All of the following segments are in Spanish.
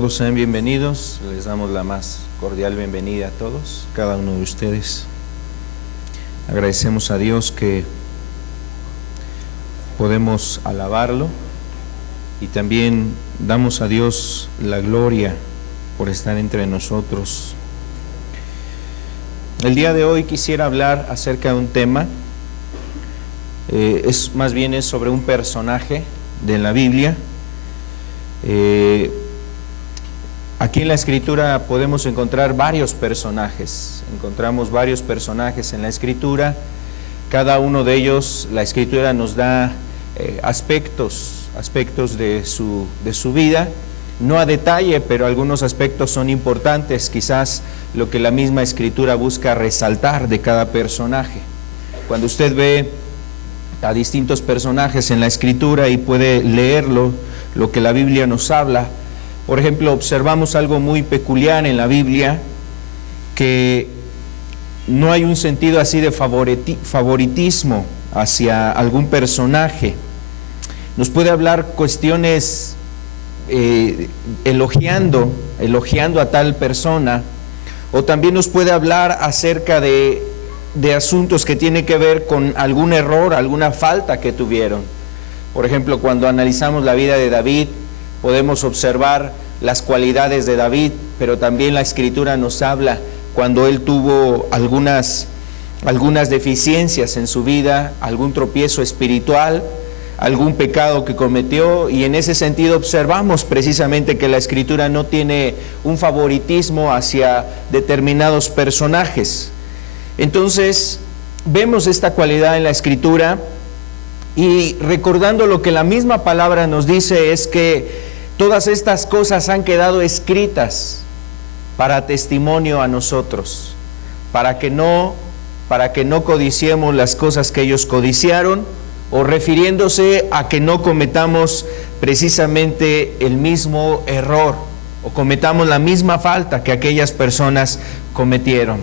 Todos sean bienvenidos, les damos la más cordial bienvenida a todos, cada uno de ustedes. Agradecemos a Dios que podemos alabarlo y también damos a Dios la gloria por estar entre nosotros. El día de hoy quisiera hablar acerca de un tema, es sobre un personaje de la Biblia. Aquí en la Escritura podemos encontrar varios personajes, encontramos varios personajes en la Escritura, cada uno de ellos la Escritura nos da aspectos de su vida, no a detalle, pero algunos aspectos son importantes, quizás lo que la misma Escritura busca resaltar de cada personaje. Cuando usted ve a distintos personajes en la Escritura y puede leerlo, lo que la Biblia nos habla, por ejemplo, observamos algo muy peculiar en la Biblia, que no hay un sentido así de favoritismo hacia algún personaje. Nos puede hablar cuestiones elogiando a tal persona, o también nos puede hablar acerca de asuntos que tienen que ver con algún error, alguna falta que tuvieron. Por ejemplo, cuando analizamos la vida de David, podemos observar las cualidades de David, pero también la Escritura nos habla cuando él tuvo algunas deficiencias en su vida, algún tropiezo espiritual, algún pecado que cometió, y en ese sentido observamos precisamente que la Escritura no tiene un favoritismo hacia determinados personajes. Entonces, vemos esta cualidad en la Escritura, y recordando lo que la misma palabra nos dice es que todas estas cosas han quedado escritas para testimonio a nosotros, para que no codiciemos las cosas que ellos codiciaron, o refiriéndose a que no cometamos precisamente el mismo error, o cometamos la misma falta que aquellas personas cometieron.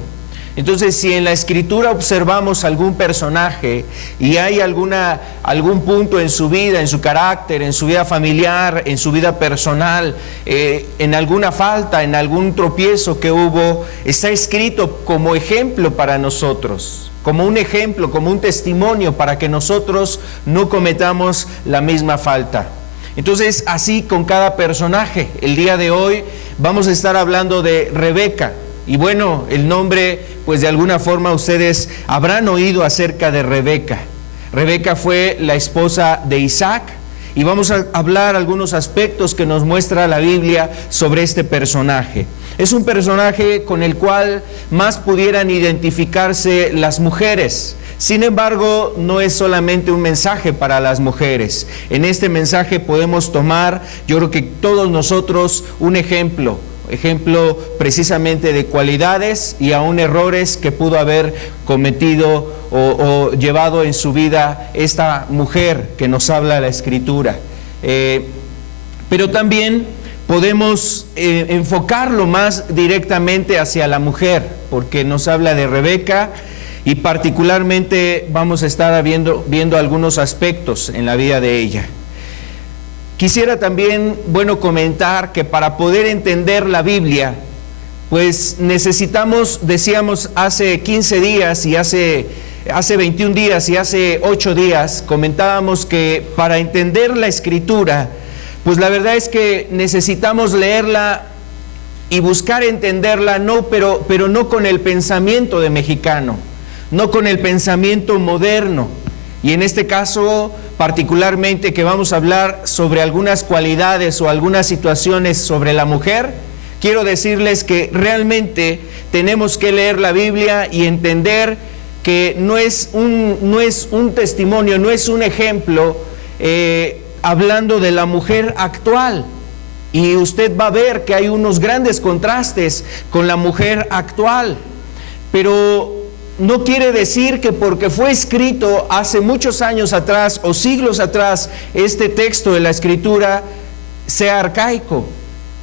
Entonces, si en la Escritura observamos algún personaje y hay algún punto en su vida, en su carácter, en su vida familiar, en su vida personal, en alguna falta, en algún tropiezo que hubo, está escrito como ejemplo para nosotros, como un ejemplo, como un testimonio para que nosotros no cometamos la misma falta. Entonces, así con cada personaje. El día de hoy vamos a estar hablando de Rebeca. Y bueno, el nombre, pues de alguna forma ustedes habrán oído acerca de Rebeca. Rebeca fue la esposa de Isaac, y vamos a hablar algunos aspectos que nos muestra la Biblia sobre este personaje. Es un personaje con el cual más pudieran identificarse las mujeres. Sin embargo, no es solamente un mensaje para las mujeres. En este mensaje podemos tomar, yo creo que todos nosotros, un ejemplo precisamente de cualidades y aún errores que pudo haber cometido o llevado en su vida esta mujer que nos habla la Escritura. Pero también podemos enfocarlo más directamente hacia la mujer, porque nos habla de Rebeca, y particularmente vamos a estar viendo algunos aspectos en la vida de ella. Quisiera también, comentar que para poder entender la Biblia, pues necesitamos, decíamos hace 15 días y hace 21 días y hace 8 días, comentábamos que para entender la Escritura, pues la verdad es que necesitamos leerla y buscar entenderla, pero no con el pensamiento de mexicano, no con el pensamiento moderno. Y en este caso, particularmente, que vamos a hablar sobre algunas cualidades o algunas situaciones sobre la mujer, quiero decirles que realmente tenemos que leer la Biblia y entender que no es un testimonio, no es un ejemplo hablando de la mujer actual. Y usted va a ver que hay unos grandes contrastes con la mujer actual, pero no quiere decir que porque fue escrito hace muchos años atrás o siglos atrás este texto de la Escritura sea arcaico,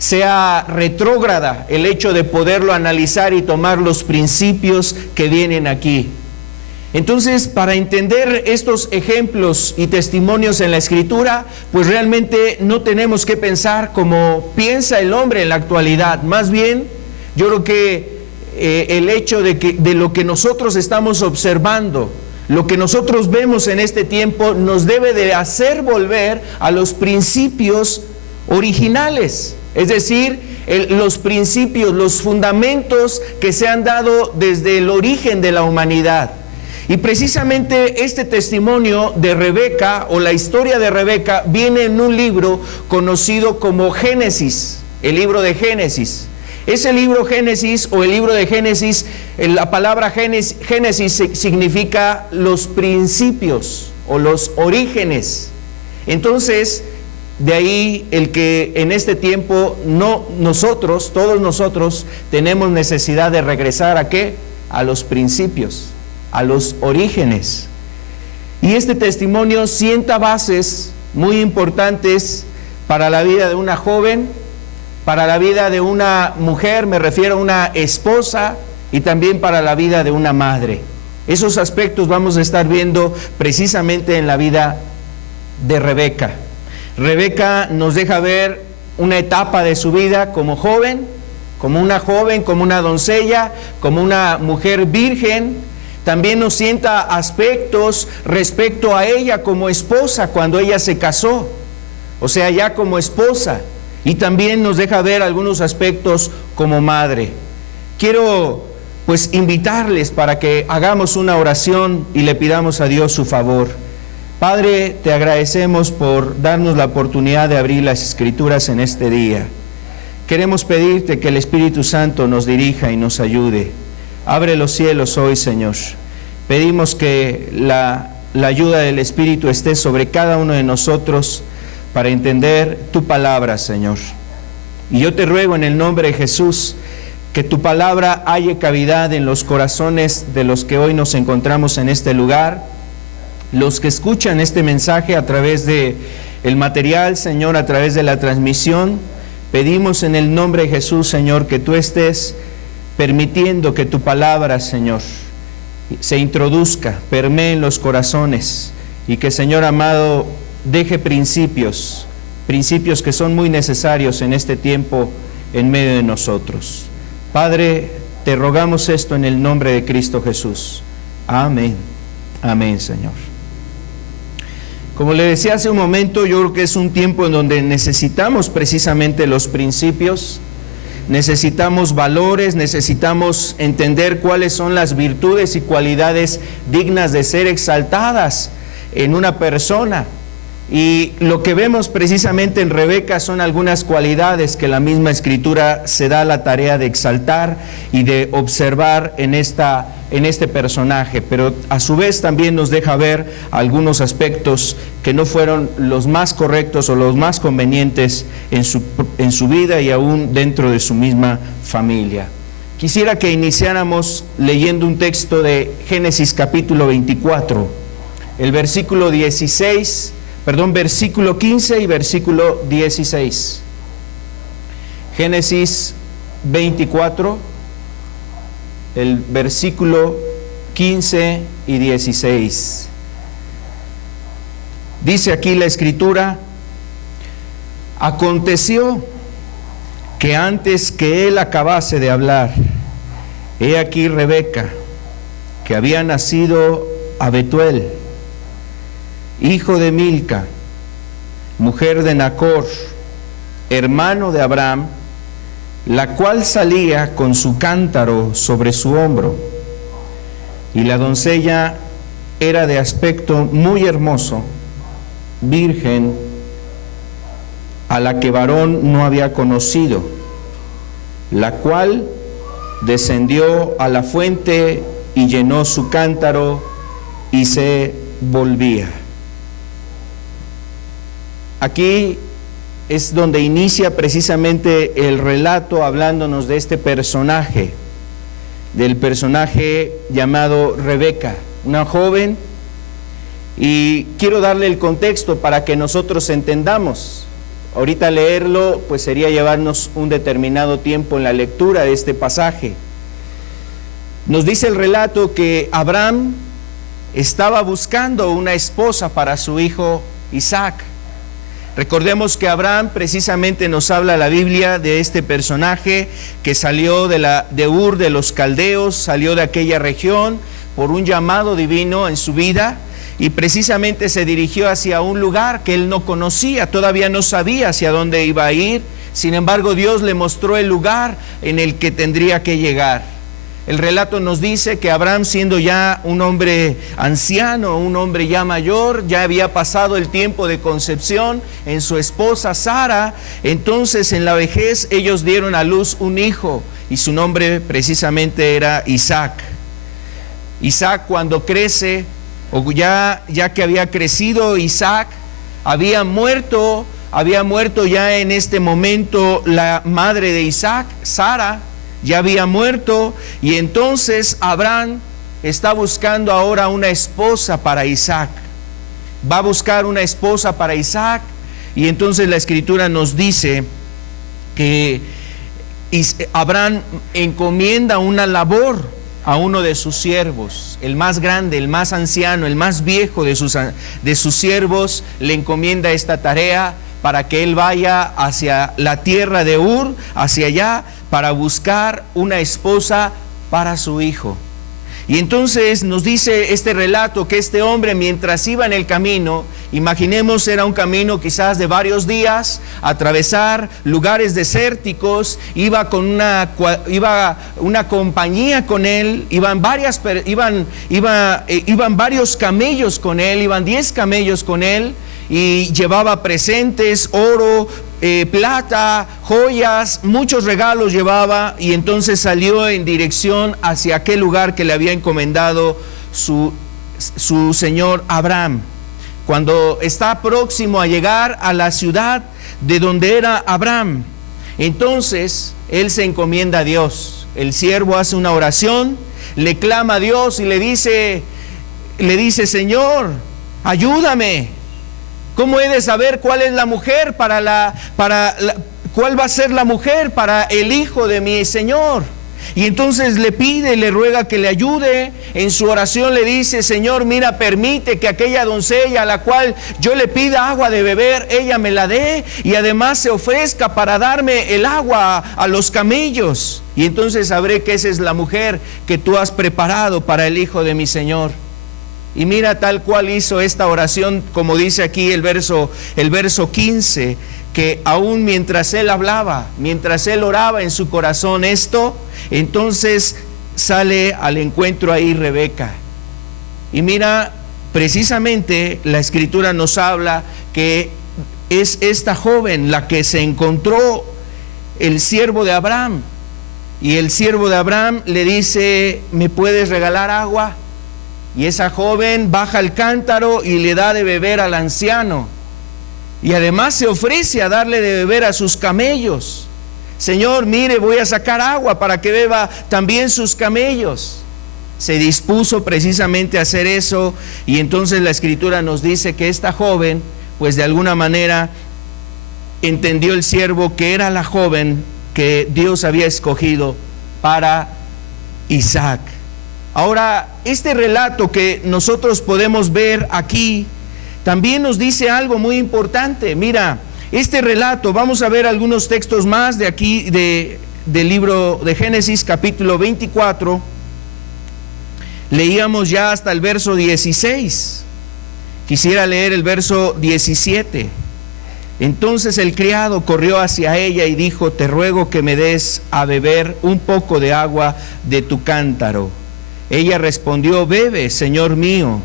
sea retrógrada el hecho de poderlo analizar y tomar los principios que vienen aquí. Entonces, para entender estos ejemplos y testimonios en la Escritura, pues realmente no tenemos que pensar como piensa el hombre en la actualidad. Más bien, yo creo que el hecho de lo que nosotros estamos observando, lo que nosotros vemos en este tiempo, nos debe de hacer volver a los principios originales. Es decir, los principios, los fundamentos que se han dado desde el origen de la humanidad. Y precisamente este testimonio de Rebeca, o la historia de Rebeca, viene en un libro conocido como Génesis, el libro de Génesis. Ese libro Génesis, o el libro de Génesis, la palabra Génesis significa los principios o los orígenes. Entonces, de ahí el que en este tiempo todos nosotros tenemos necesidad de regresar ¿a qué? A los principios, a los orígenes. Y este testimonio sienta bases muy importantes para la vida de una joven, para la vida de una mujer, me refiero a una esposa, y también para la vida de una madre. Esos aspectos vamos a estar viendo precisamente en la vida de Rebeca. Rebeca nos deja ver una etapa de su vida como joven, como una doncella, como una mujer virgen. También nos sienta aspectos respecto a ella como esposa cuando ella se casó, o sea, ya como esposa. Y también nos deja ver algunos aspectos como madre. Quiero pues invitarles para que hagamos una oración y le pidamos a Dios su favor. Padre, te agradecemos por darnos la oportunidad de abrir las Escrituras en este día. Queremos pedirte que el Espíritu Santo nos dirija y nos ayude. Abre los cielos hoy, Señor. Pedimos que la ayuda del Espíritu esté sobre cada uno de nosotros para entender tu palabra, Señor. Y yo te ruego en el nombre de Jesús que tu palabra halle cavidad en los corazones de los que hoy nos encontramos en este lugar, los que escuchan este mensaje a través de el material, Señor, a través de la transmisión. Pedimos en el nombre de Jesús, Señor, que tú estés permitiendo que tu palabra, Señor, se introduzca, permee en los corazones, y que, Señor amado, deje principios que son muy necesarios en este tiempo en medio de nosotros. Padre, te rogamos esto en el nombre de Cristo Jesús. Amén. Amén, Señor. Como le decía hace un momento, yo creo que es un tiempo en donde necesitamos precisamente los principios, necesitamos valores, necesitamos entender cuáles son las virtudes y cualidades dignas de ser exaltadas en una persona. Y lo que vemos precisamente en Rebeca son algunas cualidades que la misma Escritura se da la tarea de exaltar y de observar en este personaje, pero a su vez también nos deja ver algunos aspectos que no fueron los más correctos o los más convenientes en su vida y aún dentro de su misma familia. Quisiera que iniciáramos leyendo un texto de Génesis capítulo 24, el versículo 15 y versículo 16. Génesis 24, el versículo 15 y 16. Dice aquí la Escritura: aconteció que antes que él acabase de hablar, he aquí Rebeca, que había nacido a Betuel, hijo de Milca, mujer de Nacor, hermano de Abraham, la cual salía con su cántaro sobre su hombro. Y la doncella era de aspecto muy hermoso, virgen, a la que varón no había conocido, la cual descendió a la fuente y llenó su cántaro y se volvía. Aquí es donde inicia precisamente el relato hablándonos de este personaje, del personaje llamado Rebeca, una joven, y quiero darle el contexto para que nosotros entendamos. Ahorita leerlo pues sería llevarnos un determinado tiempo en la lectura de este pasaje. Nos dice el relato que Abraham estaba buscando una esposa para su hijo Isaac. Recordemos que Abraham precisamente nos habla la Biblia de este personaje que salió de Ur de los Caldeos, salió de aquella región por un llamado divino en su vida y precisamente se dirigió hacia un lugar que él no conocía, todavía no sabía hacia dónde iba a ir. Sin embargo, Dios le mostró el lugar en el que tendría que llegar. El relato nos dice que Abraham, siendo ya un hombre anciano, un hombre ya mayor, ya había pasado el tiempo de concepción en su esposa Sara. Entonces, en la vejez, ellos dieron a luz un hijo y su nombre precisamente era Isaac. Isaac, cuando crece, o ya que había crecido Isaac, había muerto ya en este momento la madre de Isaac, Sara, ya había muerto, y entonces Abraham está buscando ahora una esposa para Isaac. Va a buscar una esposa para Isaac, y entonces la Escritura nos dice que Abraham encomienda una labor a uno de sus siervos, el más grande, el más anciano, el más viejo de sus siervos, le encomienda esta tarea para que él vaya hacia la tierra de Ur, hacia allá, para buscar una esposa para su hijo. Y entonces nos dice este relato que este hombre, mientras iba en el camino, imaginemos era un camino quizás de varios días, atravesar lugares desérticos, iba una compañía con él, iban varios camellos con él, iban 10 camellos con él, y llevaba presentes, oro, plata, joyas, muchos regalos llevaba, y entonces salió en dirección hacia aquel lugar que le había encomendado su señor Abraham. Cuando está próximo a llegar a la ciudad de donde era Abraham, entonces él se encomienda a Dios. El siervo hace una oración, le clama a Dios y le dice, Señor, ayúdame. ¿Cómo he de saber cuál es la mujer cuál va a ser la mujer para el hijo de mi Señor? Y entonces le pide, le ruega que le ayude. En su oración le dice, Señor, mira, permite que aquella doncella a la cual yo le pida agua de beber, ella me la dé, y además se ofrezca para darme el agua a los camellos. Y entonces sabré que esa es la mujer que tú has preparado para el hijo de mi Señor. Y mira tal cual hizo esta oración, como dice aquí el verso 15, que aún mientras él hablaba, mientras él oraba en su corazón esto, entonces sale al encuentro ahí Rebeca. Y mira, precisamente la Escritura nos habla que es esta joven la que se encontró el siervo de Abraham. Y el siervo de Abraham le dice, ¿me puedes regalar agua? Y esa joven baja el cántaro y le da de beber al anciano. Y además se ofrece a darle de beber a sus camellos. Señor, mire, voy a sacar agua para que beba también sus camellos. Se dispuso precisamente a hacer eso, y entonces la Escritura nos dice que esta joven, pues de alguna manera entendió el siervo que era la joven que Dios había escogido para Isaac. Ahora, este relato que nosotros podemos ver aquí también nos dice algo muy importante. Mira, este relato, vamos a ver algunos textos más de aquí, del libro de Génesis, capítulo 24. Leíamos ya hasta el verso 16. Quisiera leer el verso 17. Entonces el criado corrió hacia ella y dijo, te ruego que me des a beber un poco de agua de tu cántaro. Ella respondió, bebe, señor mío.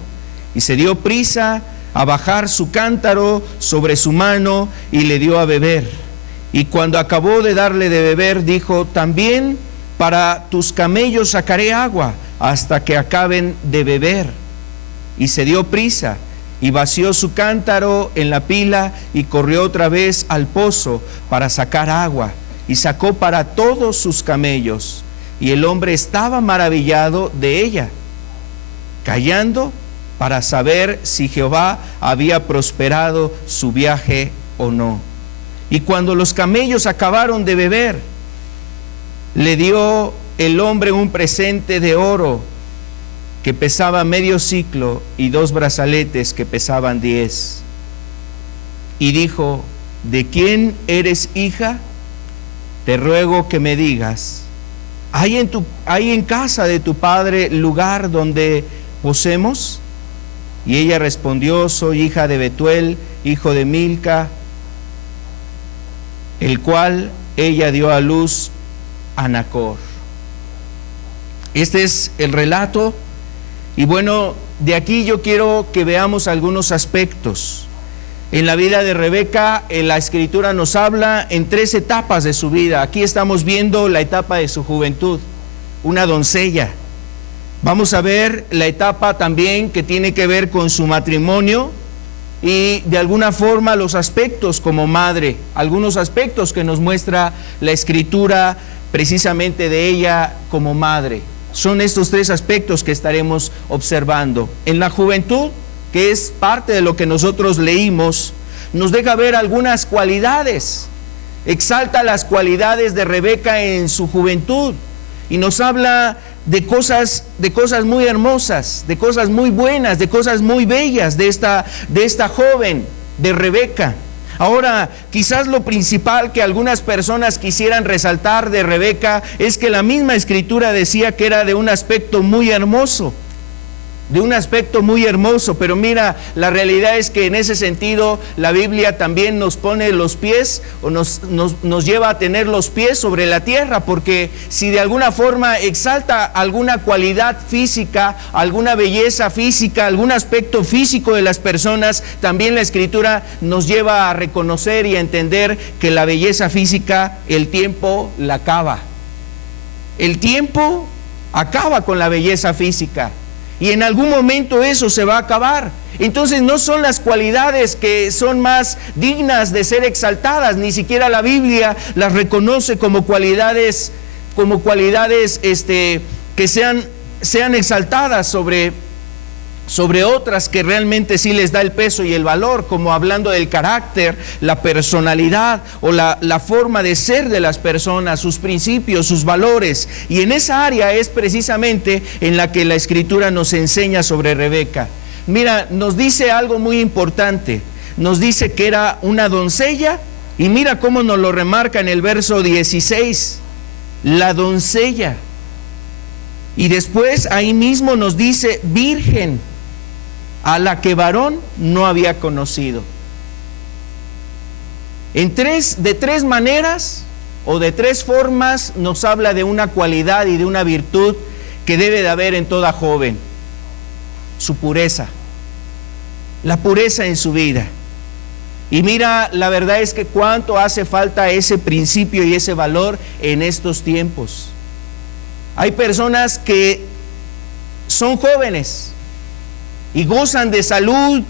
Y se dio prisa a bajar su cántaro sobre su mano y le dio a beber. Y cuando acabó de darle de beber, dijo, también para tus camellos sacaré agua hasta que acaben de beber. Y se dio prisa y vació su cántaro en la pila y corrió otra vez al pozo para sacar agua. Y sacó para todos sus camellos. Y el hombre estaba maravillado de ella, callando para saber si Jehová había prosperado su viaje o no. Y cuando los camellos acabaron de beber, le dio el hombre un presente de oro que pesaba medio siclo y 2 brazaletes que pesaban 10. Y dijo: ¿de quién eres hija? Te ruego que me digas, ¿hay en casa de tu padre lugar donde posemos? Y ella respondió: soy hija de Betuel, hijo de Milca, el cual ella dio a luz a Nacor. Este es el relato, y bueno, de aquí yo quiero que veamos algunos aspectos. En la vida de Rebeca, la Escritura nos habla en 3 etapas de su vida. Aquí estamos viendo la etapa de su juventud, una doncella. Vamos a ver la etapa también que tiene que ver con su matrimonio y de alguna forma los aspectos como madre, algunos aspectos que nos muestra la Escritura precisamente de ella como madre. Son estos 3 aspectos que estaremos observando. En la juventud, que es parte de lo que nosotros leímos, nos deja ver algunas cualidades. Exalta las cualidades de Rebeca en su juventud y nos habla de cosas muy hermosas, de cosas muy buenas, de cosas muy bellas de esta joven, de Rebeca. Ahora, quizás lo principal que algunas personas quisieran resaltar de Rebeca es que la misma Escritura decía que era de un aspecto muy hermoso. Pero mira, la realidad es que en ese sentido la Biblia también nos pone los pies o nos lleva a tener los pies sobre la tierra, porque si de alguna forma exalta alguna cualidad física, alguna belleza física, algún aspecto físico de las personas, también la Escritura nos lleva a reconocer y a entender que la belleza física, el tiempo la acaba. El tiempo acaba con la belleza física. Y en algún momento eso se va a acabar. Entonces no son las cualidades que son más dignas de ser exaltadas, ni siquiera la Biblia las reconoce como cualidades que sean exaltadas sobre otras que realmente sí les da el peso y el valor, como hablando del carácter, la personalidad o la forma de ser de las personas, sus principios, sus valores. Y en esa área es precisamente en la que la Escritura nos enseña sobre Rebeca. Mira, nos dice algo muy importante. Nos dice que era una doncella, y mira cómo nos lo remarca en el verso 16, la doncella. Y después ahí mismo nos dice virgen, a la que varón no había conocido. De tres maneras o de 3 formas nos habla de una cualidad y de una virtud que debe de haber en toda joven: su pureza, la pureza en su vida. Y mira, la verdad es que cuánto hace falta ese principio y ese valor en estos tiempos. Hay personas que son jóvenes y gozan de salud,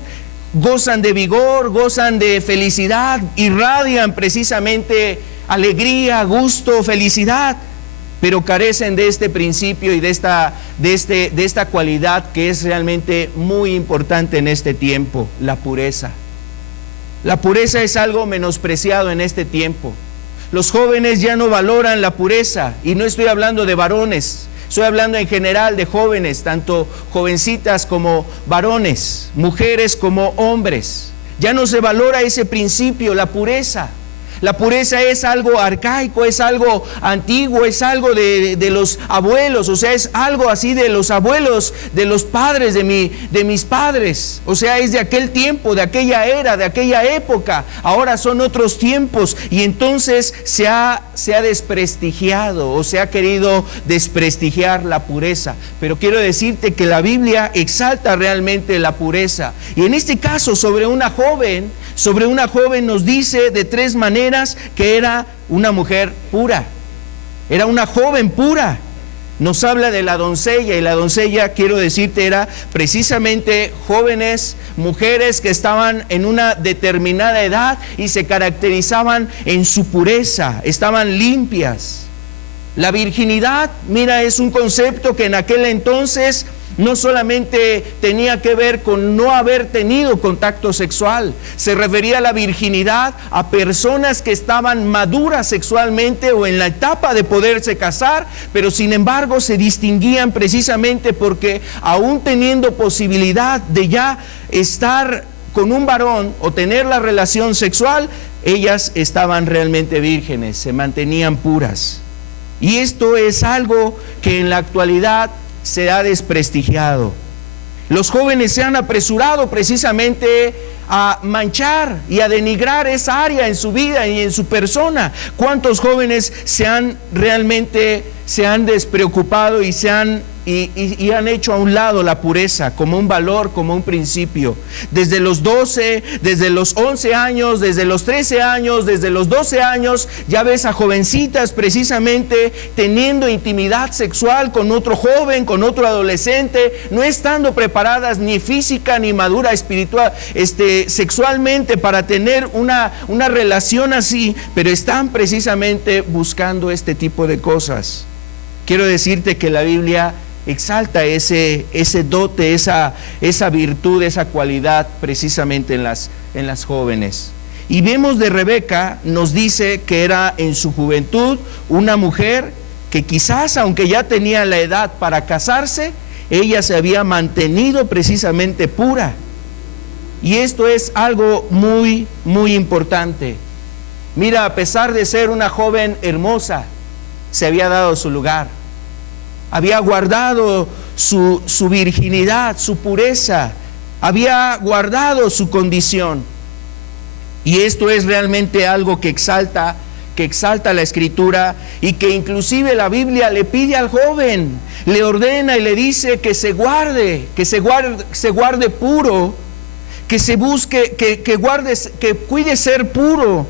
gozan de vigor, gozan de felicidad, irradian precisamente alegría, gusto, felicidad, pero carecen de este principio y de esta cualidad que es realmente muy importante en este tiempo: la pureza. La pureza es algo menospreciado en este tiempo. Los jóvenes ya no valoran la pureza, y no estoy hablando de varones. Estoy hablando en general de jóvenes, tanto jovencitas como varones, mujeres como hombres. Ya no se valora ese principio, la pureza. La pureza es algo arcaico, es algo antiguo, es algo de los abuelos, o sea, es algo así de los abuelos, de los padres de mis padres. O sea, es de aquel tiempo, de aquella era, de aquella época. Ahora son otros tiempos, y entonces se ha desprestigiado o se ha querido desprestigiar la pureza. Pero quiero decirte que la Biblia exalta realmente la pureza. Y en este caso, sobre una joven nos dice de 3 maneras que era una mujer pura, era una joven pura. Nos habla de la doncella, y la doncella, quiero decirte, era precisamente jóvenes, mujeres que estaban en una determinada edad y se caracterizaban en su pureza, estaban limpias. La virginidad, mira, es un concepto que en aquel entonces no solamente tenía que ver con no haber tenido contacto sexual, se refería a la virginidad a personas que estaban maduras sexualmente o en la etapa de poderse casar, pero sin embargo se distinguían precisamente porque aún teniendo posibilidad de ya estar con un varón o tener la relación sexual, ellas estaban realmente vírgenes, se mantenían puras. Y esto es algo que en la actualidad se ha desprestigiado. Los jóvenes se han apresurado precisamente a manchar y a denigrar esa área en su vida y en su persona. ¿Cuántos jóvenes se han despreocupado y han hecho a un lado la pureza como un valor, como un principio? Desde los 12, desde los 11 años, desde los 13 años, desde los 12 años, ya ves a jovencitas precisamente teniendo intimidad sexual con otro joven, con otro adolescente, no estando preparadas ni física ni madura espiritual, sexualmente para tener una relación así, pero están precisamente buscando este tipo de cosas. Quiero decirte que la Biblia exalta ese dote, esa virtud, esa cualidad precisamente en las jóvenes. Y vemos de Rebeca, nos dice que era en su juventud una mujer que quizás, aunque ya tenía la edad para casarse, ella se había mantenido precisamente pura. Y esto es algo muy, muy importante. Mira, a pesar de ser una joven hermosa, se había dado su lugar. Había guardado su virginidad, su pureza, había guardado su condición. Y esto es realmente algo que exalta la Escritura, y que inclusive la Biblia le pide al joven, le ordena y le dice que se guarde puro, que se busque, que cuide ser puro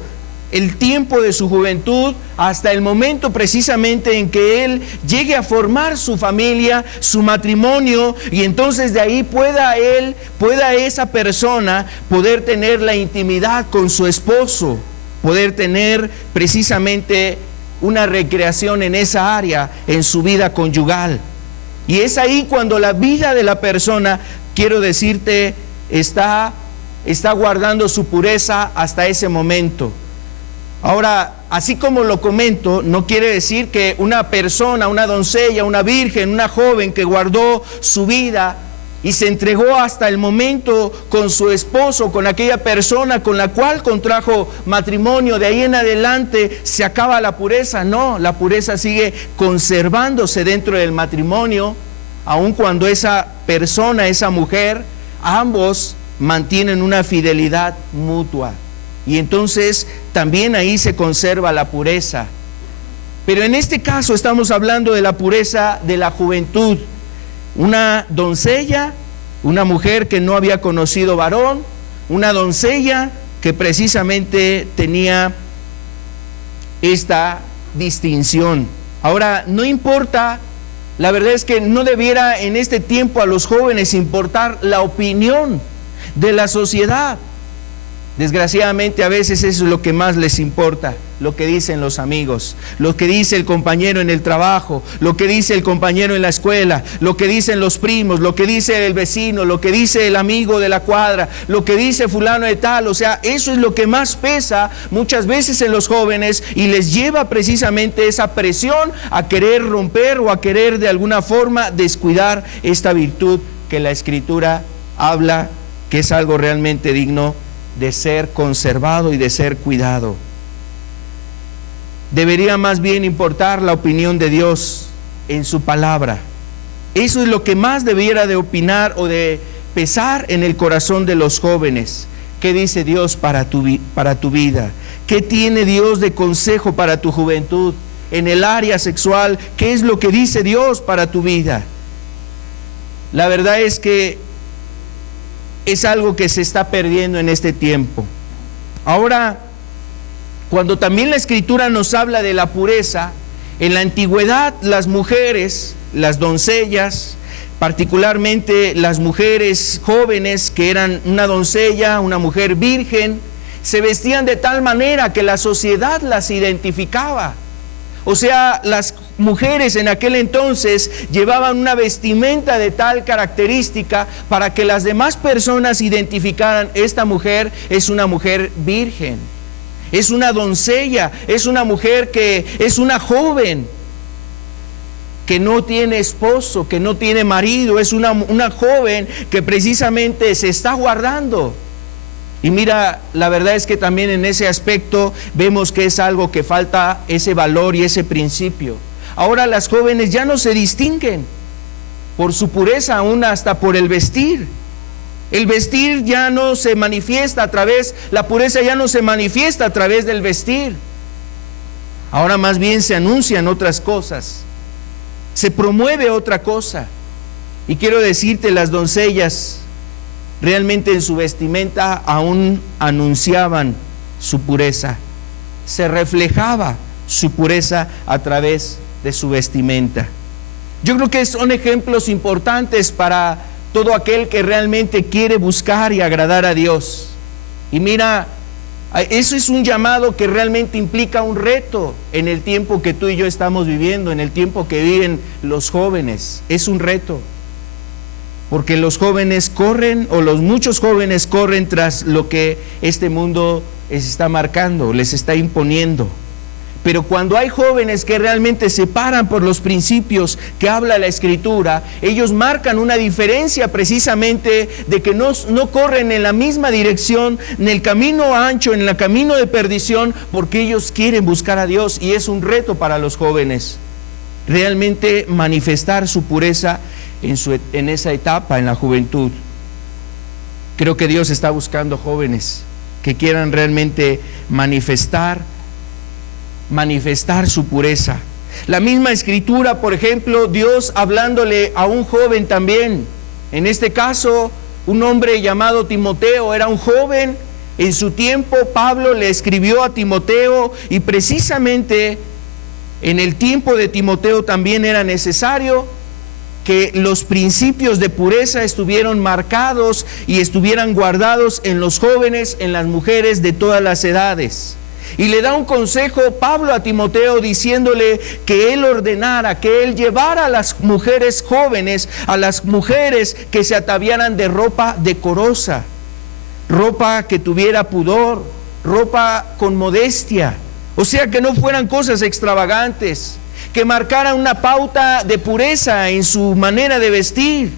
el tiempo de su juventud hasta el momento precisamente en que él llegue a formar su familia, su matrimonio, y entonces de ahí pueda esa persona poder tener la intimidad con su esposo, poder tener precisamente una recreación en esa área, en su vida conyugal. Y es ahí cuando la vida de la persona, quiero decirte, está guardando su pureza hasta ese momento. Ahora, así como lo comento, no quiere decir que una persona, una doncella, una virgen, una joven que guardó su vida y se entregó hasta el momento con su esposo, con aquella persona con la cual contrajo matrimonio, de ahí en adelante se acaba la pureza. No, la pureza sigue conservándose dentro del matrimonio, aun cuando esa persona, esa mujer, ambos mantienen una fidelidad mutua. Y entonces también ahí se conserva la pureza. Pero en este caso estamos hablando de la pureza de la juventud. Una doncella, una mujer que no había conocido varón, una doncella que precisamente tenía esta distinción. Ahora, no importa, la verdad es que no debiera en este tiempo a los jóvenes importar la opinión de la sociedad. Desgraciadamente a veces eso es lo que más les importa, lo que dicen los amigos, lo que dice el compañero en el trabajo, lo que dice el compañero en la escuela, lo que dicen los primos, lo que dice el vecino, lo que dice el amigo de la cuadra, lo que dice fulano de tal. O sea, eso es lo que más pesa muchas veces en los jóvenes y les lleva precisamente esa presión a querer romper o a querer de alguna forma descuidar esta virtud que la Escritura habla que es algo realmente digno de ser conservado y de ser cuidado. Debería más bien importar la opinión de Dios en su palabra. Eso es lo que más debiera de opinar o de pesar en el corazón de los jóvenes. ¿Qué dice Dios para tu vida? ¿Qué tiene Dios de consejo para tu juventud? En el área sexual, ¿qué es lo que dice Dios para tu vida? La verdad es que es algo que se está perdiendo en este tiempo. Ahora, cuando también la Escritura nos habla de la pureza, en la antigüedad las mujeres, las doncellas, particularmente las mujeres jóvenes que eran una doncella, una mujer virgen, se vestían de tal manera que la sociedad las identificaba. O sea, las mujeres en aquel entonces llevaban una vestimenta de tal característica para que las demás personas identificaran: esta mujer es una mujer virgen, es una doncella, es una mujer que es una joven, que no tiene esposo, que no tiene marido, es una joven que precisamente se está guardando. Y mira, la verdad es que también en ese aspecto vemos que es algo que falta, ese valor y ese principio. Ahora las jóvenes ya no se distinguen por su pureza, aún hasta por el vestir. El vestir ya no se manifiesta a través, la pureza ya no se manifiesta a través del vestir. Ahora más bien se anuncian otras cosas, se promueve otra cosa. Y quiero decirte, las doncellas realmente en su vestimenta aún anunciaban su pureza, se reflejaba su pureza a través de su vestimenta. Yo creo que son ejemplos importantes para todo aquel que realmente quiere buscar y agradar a Dios. Y mira, eso es un llamado que realmente implica un reto en el tiempo que tú y yo estamos viviendo, en el tiempo que viven los jóvenes. Es un reto, porque los jóvenes corren, o los muchos jóvenes corren tras lo que este mundo les está marcando, les está imponiendo. Pero cuando hay jóvenes que realmente se paran por los principios que habla la Escritura, ellos marcan una diferencia precisamente de que no corren en la misma dirección, en el camino ancho, en el camino de perdición, porque ellos quieren buscar a Dios. Y es un reto para los jóvenes realmente manifestar su pureza en esa etapa, en la juventud. Creo que Dios está buscando jóvenes que quieran realmente manifestar su pureza. La misma Escritura, por ejemplo, Dios hablándole a un joven también, en este caso un hombre llamado Timoteo, era un joven. En su tiempo Pablo le escribió a Timoteo, y precisamente en el tiempo de Timoteo también era necesario que los principios de pureza estuvieran marcados y estuvieran guardados en los jóvenes, en las mujeres de todas las edades. Y le da un consejo Pablo a Timoteo diciéndole que él ordenara, que él llevara a las mujeres jóvenes, a las mujeres que se ataviaran de ropa decorosa, ropa que tuviera pudor, ropa con modestia, o sea, que no fueran cosas extravagantes, que marcaran una pauta de pureza en su manera de vestir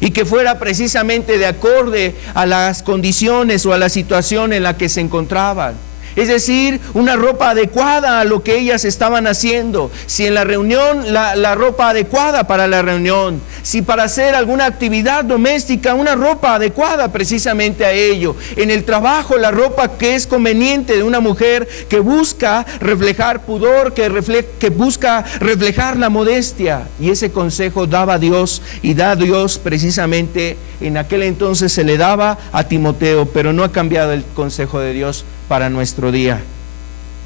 y que fuera precisamente de acorde a las condiciones o a la situación en la que se encontraban. Es decir, una ropa adecuada a lo que ellas estaban haciendo. Si en la reunión, la ropa adecuada para la reunión. Si para hacer alguna actividad doméstica, una ropa adecuada precisamente a ello. En el trabajo, la ropa que es conveniente de una mujer que busca reflejar pudor, que busca reflejar la modestia. Y ese consejo daba Dios, y da Dios precisamente en aquel entonces se le daba a Timoteo, pero no ha cambiado el consejo de Dios para nuestro día.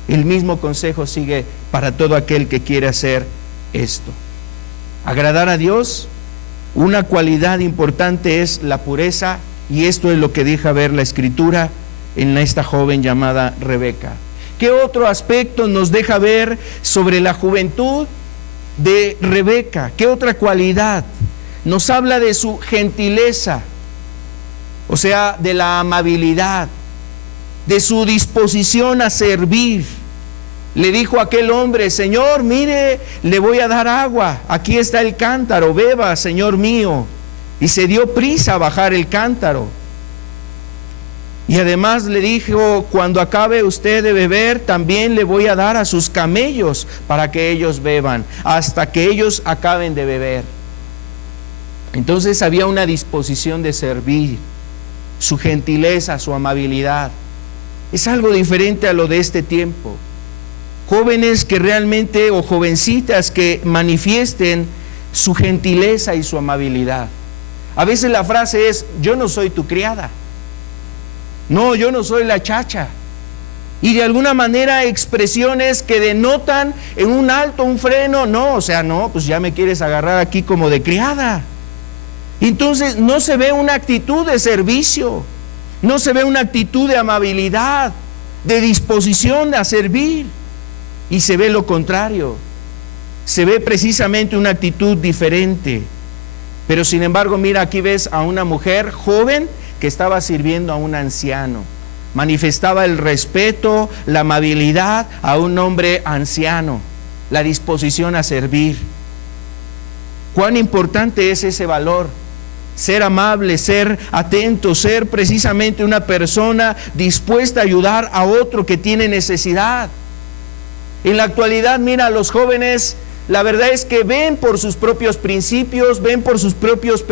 El mismo consejo sigue para todo aquel que quiere hacer esto. Agradar a Dios, una cualidad importante es la pureza, y esto es lo que deja ver la Escritura en esta joven llamada Rebeca. ¿Qué otro aspecto nos deja ver sobre la juventud de Rebeca? ¿Qué otra cualidad? Nos habla de su gentileza, o sea, de la amabilidad, de su disposición a servir. Le dijo a aquel hombre: Señor, mire, le voy a dar agua, aquí está el cántaro, beba, Señor mío. Y se dio prisa a bajar el cántaro. Y además le dijo: cuando acabe usted de beber, también le voy a dar a sus camellos para que ellos beban, hasta que ellos acaben de beber. Entonces había una disposición de servir, su gentileza, su amabilidad. Es algo diferente a lo de este tiempo. Jóvenes que realmente, o jovencitas que manifiesten su gentileza y su amabilidad. A veces la frase es: yo no soy tu criada. No, yo no soy la chacha. Y de alguna manera expresiones que denotan en un alto, un freno. No, o sea, no, pues ya me quieres agarrar aquí como de criada. Entonces no se ve una actitud de servicio. No se ve una actitud de amabilidad, de disposición a servir, y se ve lo contrario. se ve precisamente una actitud diferente. Pero sin embargo, mira, aquí ves a una mujer joven que estaba sirviendo a un anciano. Manifestaba el respeto, la amabilidad a un hombre anciano, la disposición a servir. Cuán importante es ese valor. Ser amable, ser atento, ser precisamente una persona dispuesta a ayudar a otro que tiene necesidad. En la actualidad, mira, los jóvenes, la verdad es que ven por sus propios principios, ven por sus propios,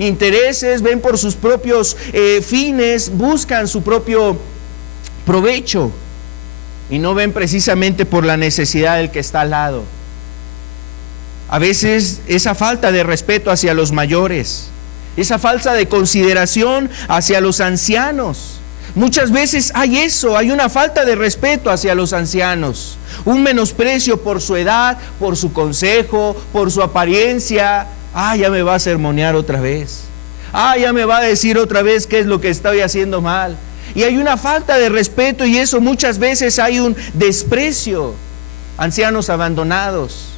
intereses, ven por sus propios fines, buscan su propio provecho y no ven precisamente por la necesidad del que está al lado. A veces esa falta de respeto hacia los mayores, esa falta de consideración hacia los ancianos. Muchas veces hay eso, hay una falta de respeto hacia los ancianos, un menosprecio por su edad, por su consejo, por su apariencia. Ya me va a sermonear otra vez. Ya me va a decir otra vez qué es lo que estoy haciendo mal. Y hay una falta de respeto y eso muchas veces hay un desprecio. Ancianos abandonados,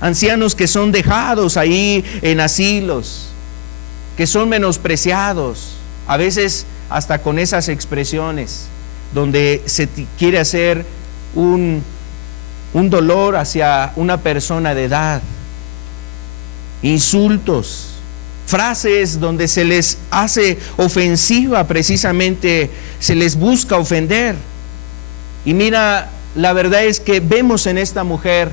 ancianos que son dejados ahí en asilos, que son menospreciados, a veces hasta con esas expresiones, donde se quiere hacer un dolor hacia una persona de edad, insultos, frases donde se les hace ofensiva, precisamente se les busca ofender. Y mira, la verdad es que vemos en esta mujer,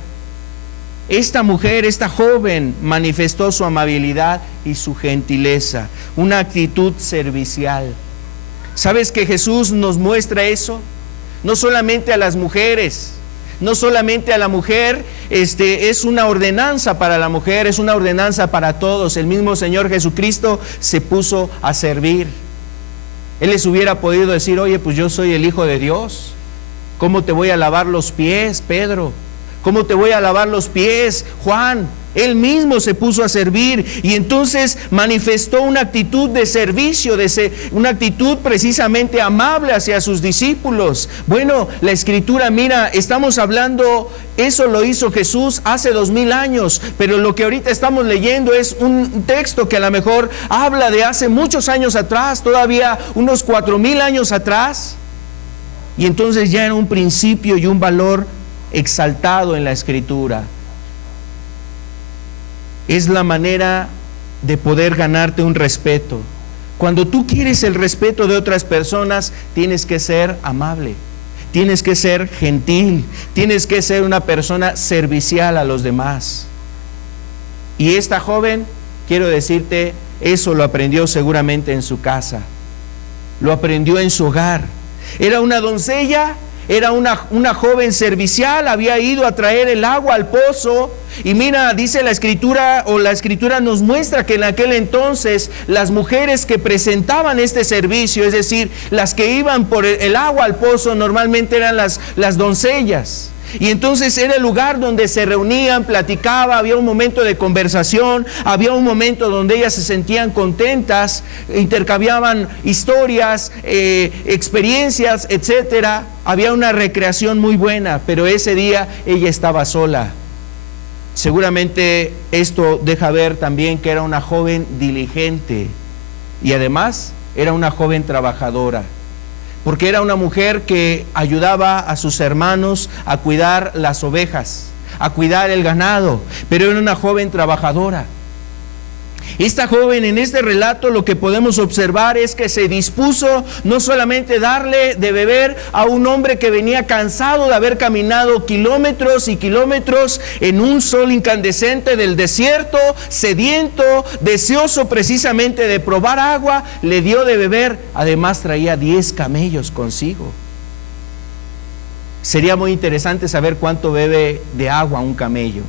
esta joven manifestó su amabilidad y su gentileza, una actitud servicial. ¿Sabes que Jesús nos muestra eso? No solamente a las mujeres, no solamente a la mujer, es una ordenanza para la mujer, es una ordenanza para todos. El mismo Señor Jesucristo se puso a servir. Él les hubiera podido decir, oye, pues yo soy el Hijo de Dios, ¿cómo te voy a lavar los pies, Pedro? ¿Cómo te voy a lavar los pies, Juan? Él mismo se puso a servir y entonces manifestó una actitud de servicio, una actitud precisamente amable hacia sus discípulos. Bueno, la Escritura, mira, estamos hablando, eso lo hizo Jesús hace 2000 años, pero lo que ahorita estamos leyendo es un texto que a lo mejor habla de hace muchos años atrás, todavía unos 4000 años atrás, y entonces ya era un principio y un valor exaltado en la Escritura. Es la manera de poder ganarte un respeto. Cuando tú quieres el respeto de otras personas, tienes que ser amable, tienes que ser gentil, tienes que ser una persona servicial a los demás. Y esta joven, quiero decirte, eso lo aprendió seguramente en su casa, lo aprendió en su hogar. Era una doncella, era una joven servicial, había ido a traer el agua al pozo. Y mira, dice la Escritura, o la Escritura nos muestra que en aquel entonces las mujeres que presentaban este servicio, es decir, las que iban por el agua al pozo, normalmente eran las doncellas. Y entonces era el lugar donde se reunían, platicaban, había un momento de conversación, había un momento donde ellas se sentían contentas, intercambiaban historias, experiencias, etcétera. Había una recreación muy buena, pero ese día ella estaba sola. Seguramente esto deja ver también que era una joven diligente y además era una joven trabajadora, porque era una mujer que ayudaba a sus hermanos a cuidar las ovejas, a cuidar el ganado, pero era una joven trabajadora. Esta joven, en este relato, lo que podemos observar es que se dispuso no solamente darle de beber a un hombre que venía cansado de haber caminado kilómetros y kilómetros en un sol incandescente del desierto, sediento, deseoso precisamente de probar agua, le dio de beber, además traía 10 camellos consigo. Sería muy interesante saber cuánto bebe de agua un camello.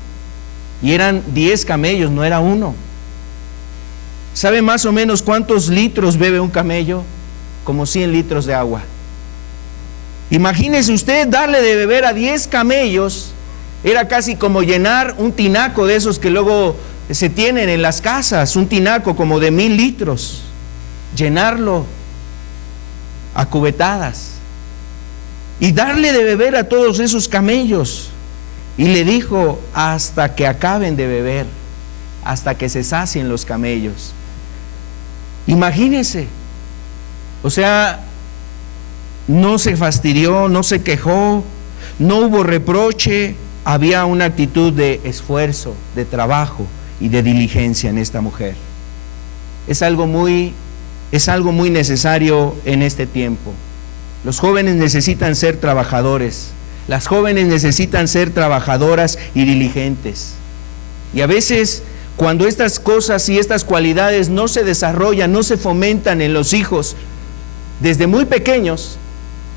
Y eran 10 camellos, no era uno. ¿Sabe más o menos cuántos litros bebe un camello? Como 100 litros de agua. Imagínese usted darle de beber a 10 camellos, era casi como llenar un tinaco de esos que luego se tienen en las casas, un tinaco como de 1000 litros, llenarlo a cubetadas y darle de beber a todos esos camellos. Y le dijo, hasta que acaben de beber, hasta que se sacien los camellos. Imagínense, o sea, no se fastidió, no se quejó, no hubo reproche, había una actitud de esfuerzo, de trabajo y de diligencia en esta mujer. Es algo muy necesario en este tiempo. Los jóvenes necesitan ser trabajadores, las jóvenes necesitan ser trabajadoras y diligentes. Y a veces, cuando estas cosas y estas cualidades no se desarrollan, no se fomentan en los hijos, desde muy pequeños,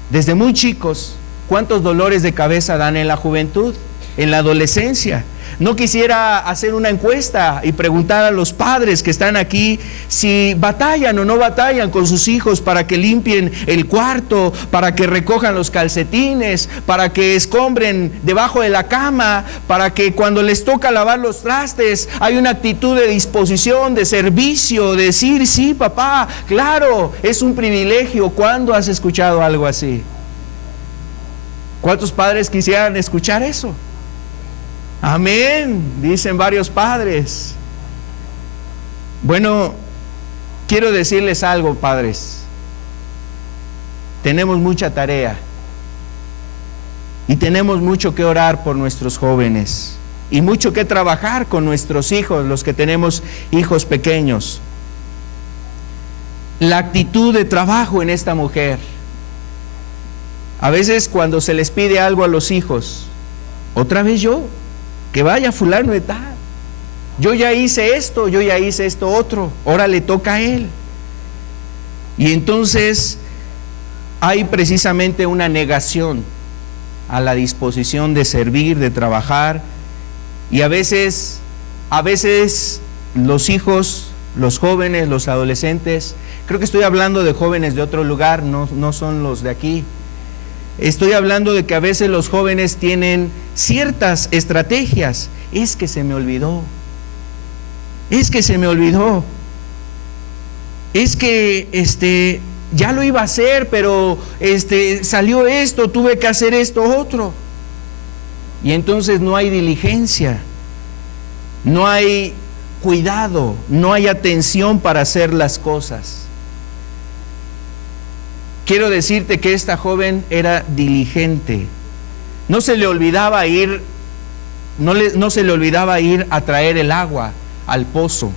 desde muy chicos, ¿cuántos dolores de cabeza dan en la juventud, en la adolescencia? No quisiera hacer una encuesta y preguntar a los padres que están aquí si batallan o no batallan con sus hijos para que limpien el cuarto, para que recojan los calcetines, para que escombren debajo de la cama, para que cuando les toca lavar los trastes hay una actitud de disposición, de servicio, de decir, sí, papá, claro, es un privilegio. ¿Cuándo has escuchado algo así? ¿Cuántos padres quisieran escuchar eso? Amén, dicen varios padres. Bueno, quiero decirles algo, padres. Tenemos mucha tarea y tenemos mucho que orar por nuestros jóvenes y mucho que trabajar con nuestros hijos, los que tenemos hijos pequeños. La actitud de trabajo en esta mujer. A veces cuando se les pide algo a los hijos, otra vez yo, que vaya fulano de tal, yo ya hice esto otro, ahora le toca a él. Y entonces hay precisamente una negación a la disposición de servir, de trabajar, y a veces los hijos, los jóvenes, los adolescentes, creo que estoy hablando de jóvenes de otro lugar, no son los de aquí. Estoy hablando de que a veces los jóvenes tienen ciertas estrategias. Es que se me olvidó. Es que ya lo iba a hacer, pero salió esto, tuve que hacer esto otro. Y entonces no hay diligencia, no hay cuidado, no hay atención para hacer las cosas. Quiero decirte que esta joven era diligente. No se le olvidaba ir a traer el agua al pozo.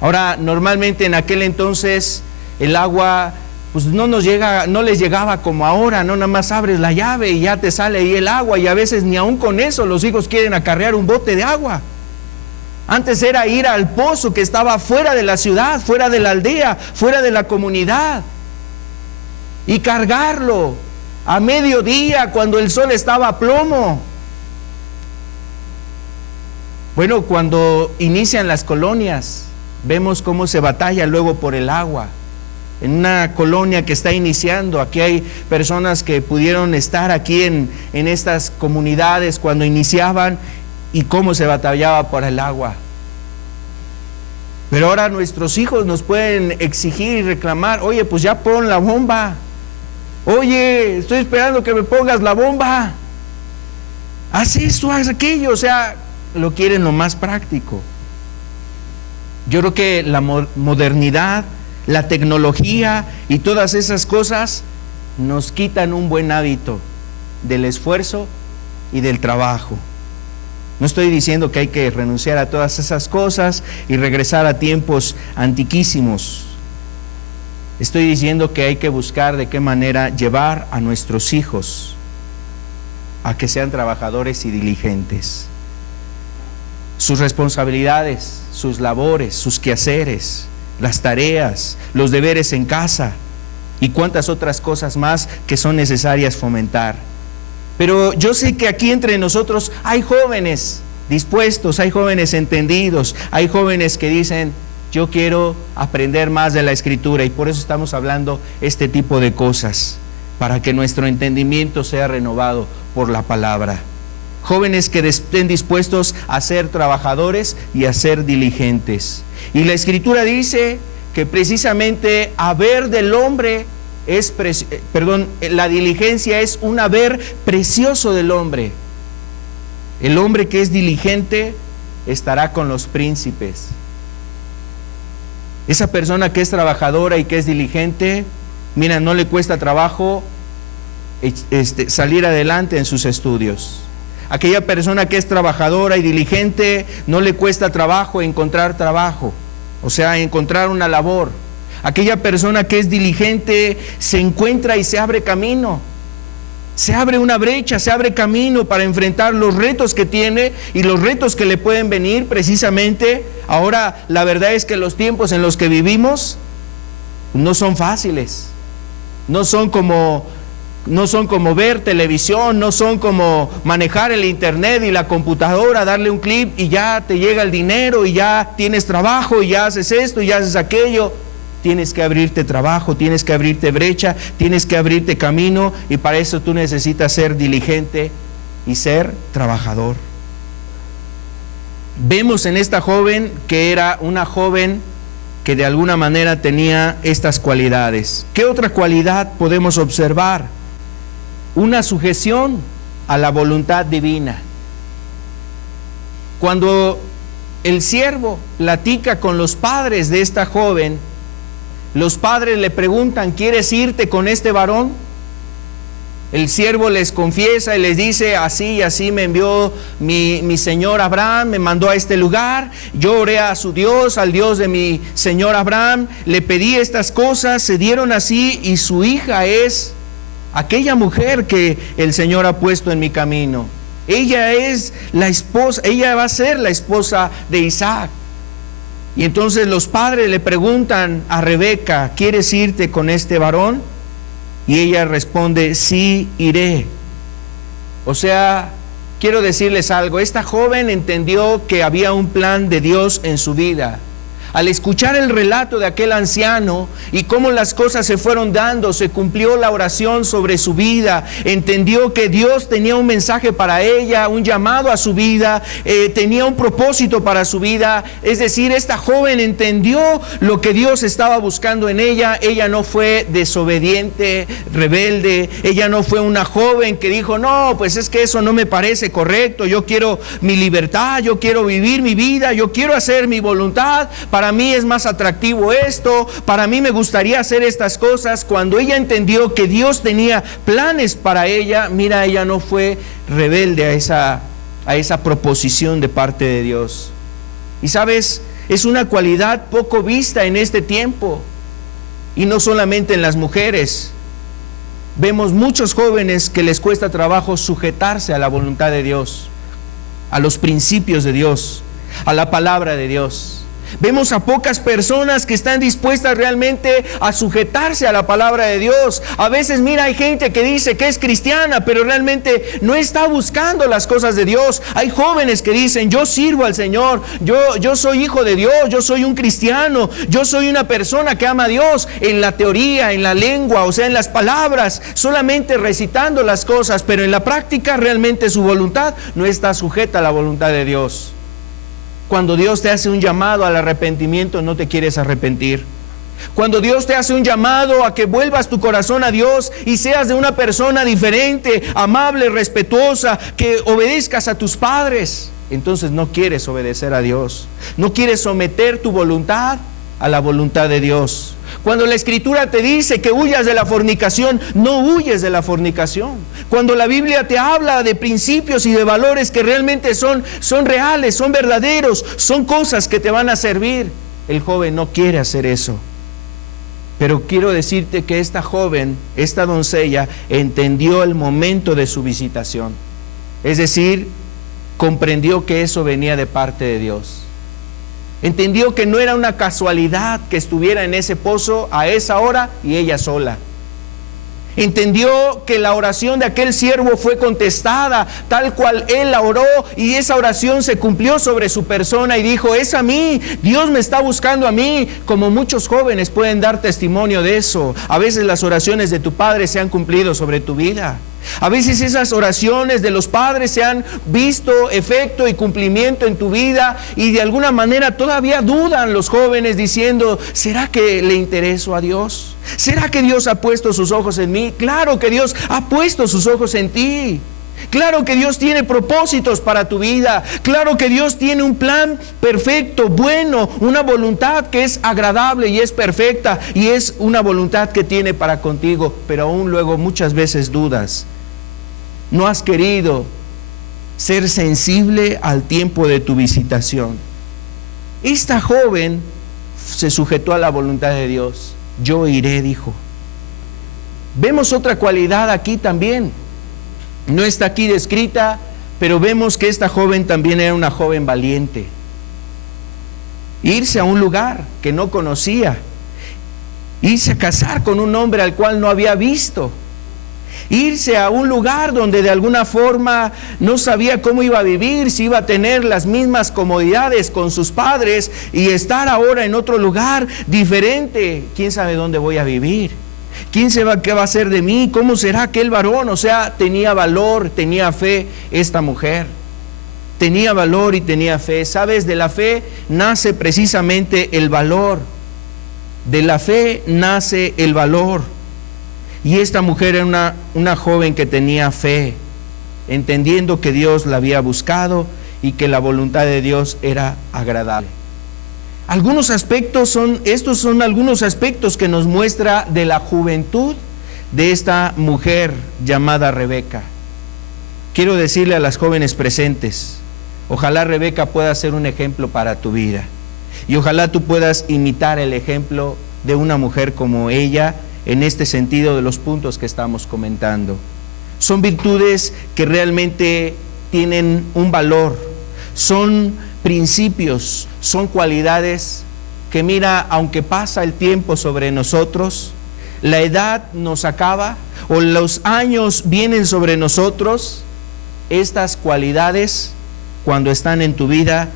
Ahora, normalmente en aquel entonces el agua pues no les llegaba como ahora, no nada más abres la llave y ya te sale ahí el agua, y a veces ni aún con eso los hijos quieren acarrear un bote de agua. Antes era ir al pozo que estaba fuera de la ciudad, fuera de la aldea, fuera de la comunidad, y cargarlo a mediodía cuando el sol estaba a plomo. Bueno, cuando inician las colonias, vemos cómo se batalla luego por el agua. En una colonia que está iniciando, aquí hay personas que pudieron estar aquí en estas comunidades cuando iniciaban, y cómo se batallaba por el agua. Pero ahora nuestros hijos nos pueden exigir y reclamar: oye, pues ya pon la bomba. Oye, estoy esperando que me pongas la bomba. Haz esto, haz aquello. O sea, lo quieren lo más práctico. Yo creo que la modernidad, la tecnología y todas esas cosas nos quitan un buen hábito del esfuerzo y del trabajo. No estoy diciendo que hay que renunciar a todas esas cosas y regresar a tiempos antiquísimos. Estoy diciendo que hay que buscar de qué manera llevar a nuestros hijos a que sean trabajadores y diligentes. Sus responsabilidades, sus labores, sus quehaceres, las tareas, los deberes en casa y cuantas otras cosas más que son necesarias fomentar. Pero yo sé que aquí entre nosotros hay jóvenes dispuestos, hay jóvenes entendidos, hay jóvenes que dicen: yo quiero aprender más de la Escritura, y por eso estamos hablando este tipo de cosas, para que nuestro entendimiento sea renovado por la palabra. Jóvenes que estén dispuestos a ser trabajadores y a ser diligentes. Y la Escritura dice que precisamente haber del hombre la diligencia es un haber precioso del hombre. El hombre que es diligente estará con los príncipes. Esa persona que es trabajadora y que es diligente, mira, no le cuesta trabajo salir adelante en sus estudios. Aquella persona que es trabajadora y diligente, no le cuesta trabajo encontrar trabajo, o sea, encontrar una labor. Aquella persona que es diligente se encuentra y se abre camino. Se abre una brecha, se abre camino para enfrentar los retos que tiene y los retos que le pueden venir precisamente. Ahora, la verdad es que los tiempos en los que vivimos no son fáciles. No son como ver televisión, no son como manejar el internet y la computadora, darle un clic y ya te llega el dinero y ya tienes trabajo y ya haces esto y ya haces aquello. Tienes que abrirte trabajo, tienes que abrirte brecha, tienes que abrirte camino, y para eso tú necesitas ser diligente y ser trabajador. Vemos en esta joven que era una joven que de alguna manera tenía estas cualidades. ¿Qué otra cualidad podemos observar? Una sujeción a la voluntad divina. Cuando el siervo platica con los padres de esta joven, los padres le preguntan: ¿quieres irte con este varón? El siervo les confiesa y les dice: así y así me envió mi señor Abraham, me mandó a este lugar, yo oré a su Dios, al Dios de mi señor Abraham, le pedí estas cosas, se dieron así, y su hija es aquella mujer que el Señor ha puesto en mi camino. Ella es la esposa, ella va a ser la esposa de Isaac. Y entonces los padres le preguntan a Rebeca: ¿quieres irte con este varón? Y ella responde: sí, iré. O sea, quiero decirles algo, esta joven entendió que había un plan de Dios en su vida. Al escuchar el relato de aquel anciano y cómo las cosas se fueron dando, se cumplió la oración sobre su vida, entendió que Dios tenía un mensaje para ella, un llamado a su vida, tenía un propósito para su vida. Es decir, esta joven entendió lo que Dios estaba buscando en ella. Ella no fue desobediente, rebelde. Ella no fue una joven que dijo: no, pues es que eso no me parece correcto, yo quiero mi libertad, yo quiero vivir mi vida, yo quiero hacer mi voluntad. Para mí es más atractivo esto, para mí me gustaría hacer estas cosas. Cuando ella entendió que Dios tenía planes para ella, mira, ella no fue rebelde a esa proposición de parte de Dios. Y sabes, es una cualidad poco vista en este tiempo, y no solamente en las mujeres. Vemos muchos jóvenes que les cuesta trabajo sujetarse a la voluntad de Dios, a los principios de Dios, a la palabra de Dios. Vemos a pocas personas que están dispuestas realmente a sujetarse a la palabra de Dios. A veces, mira, hay gente que dice que es cristiana, pero realmente no está buscando las cosas de Dios. Hay jóvenes que dicen: yo sirvo al Señor, yo soy hijo de Dios, yo soy un cristiano, yo soy una persona que ama a Dios. En la teoría, en la lengua, o sea, en las palabras, solamente recitando las cosas, pero en la práctica realmente su voluntad no está sujeta a la voluntad de Dios. Cuando Dios te hace un llamado al arrepentimiento, no te quieres arrepentir. Cuando Dios te hace un llamado a que vuelvas tu corazón a Dios y seas de una persona diferente, amable, respetuosa, que obedezcas a tus padres, entonces no quieres obedecer a Dios. No quieres someter tu voluntad a la voluntad de Dios. Cuando la Escritura te dice que huyas de la fornicación, no huyes de la fornicación. Cuando la Biblia te habla de principios y de valores que realmente son reales, son verdaderos, son cosas que te van a servir, el joven no quiere hacer eso. Pero quiero decirte que esta joven, esta doncella, entendió el momento de su visitación. Es decir, comprendió que eso venía de parte de Dios. Entendió que no era una casualidad que estuviera en ese pozo a esa hora y ella sola. Entendió que la oración de aquel siervo fue contestada tal cual él la oró, y esa oración se cumplió sobre su persona, y dijo: es a mí, Dios me está buscando a mí. Como muchos jóvenes pueden dar testimonio de eso. A veces las oraciones de tu padre se han cumplido sobre tu vida. A veces esas oraciones de los padres se han visto efecto y cumplimiento en tu vida, y de alguna manera todavía dudan los jóvenes diciendo: ¿será que le intereso a Dios? ¿Será que Dios ha puesto sus ojos en mí? Claro que Dios ha puesto sus ojos en ti. Claro que Dios tiene propósitos para tu vida. Claro que Dios tiene un plan perfecto, bueno, una voluntad que es agradable y es perfecta, y es una voluntad que tiene para contigo, pero aún luego muchas veces dudas. No has querido ser sensible al tiempo de tu visitación. Esta joven se sujetó a la voluntad de Dios. Yo iré, dijo. Vemos otra cualidad aquí también. No está aquí descrita, pero vemos que esta joven también era una joven valiente. Irse a un lugar que no conocía, irse a casar con un hombre al cual no había visto, irse a un lugar donde de alguna forma no sabía cómo iba a vivir, si iba a tener las mismas comodidades con sus padres, y estar ahora en otro lugar diferente. ¿Quién sabe dónde voy a vivir? ¿Qué va a hacer de mí? ¿Cómo será aquel varón? O sea, tenía valor, tenía fe esta mujer. Tenía valor y tenía fe. ¿Sabes? De la fe nace precisamente el valor. De la fe nace el valor. Y esta mujer era una joven que tenía fe, entendiendo que Dios la había buscado y que la voluntad de Dios era agradable. Estos son algunos aspectos que nos muestra de la juventud de esta mujer llamada Rebeca. Quiero decirle a las jóvenes presentes, ojalá Rebeca pueda ser un ejemplo para tu vida, y ojalá tú puedas imitar el ejemplo de una mujer como ella en este sentido de los puntos que estamos comentando. Son virtudes que realmente tienen un valor, son principios, son cualidades que, mira, aunque pasa el tiempo sobre nosotros, la edad nos acaba o los años vienen sobre nosotros, estas cualidades, cuando están en tu vida,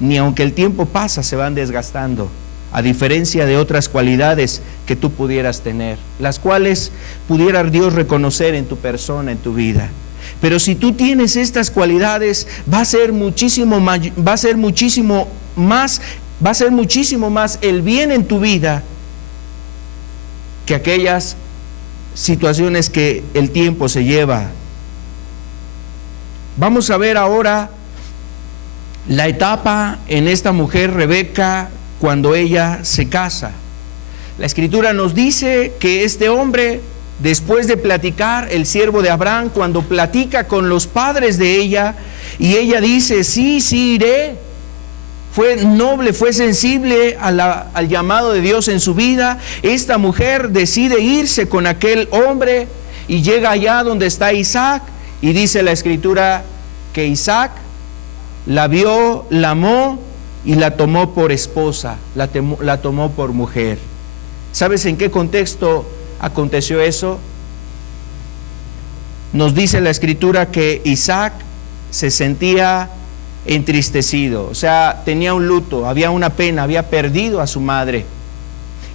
ni aunque el tiempo pasa, se van desgastando, a diferencia de otras cualidades que tú pudieras tener, las cuales pudiera Dios reconocer en tu persona, en tu vida. Pero si tú tienes estas cualidades, va a ser muchísimo más el bien en tu vida que aquellas situaciones que el tiempo se lleva. Vamos a ver ahora la etapa en esta mujer Rebeca cuando ella se casa. La Escritura nos dice que este hombre, después de platicar, el siervo de Abraham, cuando platica con los padres de ella, y ella dice, sí iré, fue noble, fue sensible al llamado de Dios en su vida. Esta mujer decide irse con aquel hombre y llega allá donde está Isaac, y dice la Escritura que Isaac la vio, la amó y la tomó por esposa, la tomó por mujer. ¿Sabes en qué contexto aconteció eso? Nos dice la Escritura que Isaac se sentía entristecido, o sea, tenía un luto, había una pena, había perdido a su madre.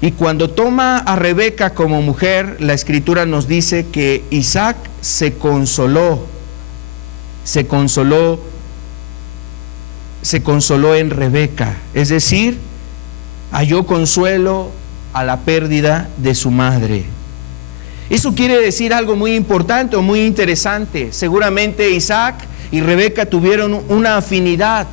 Y cuando toma a Rebeca como mujer, la Escritura nos dice que Isaac se consoló en Rebeca, es decir, halló consuelo a la pérdida de su madre. Eso quiere decir algo muy importante o muy interesante. Seguramente Isaac y Rebeca tuvieron una afinidad.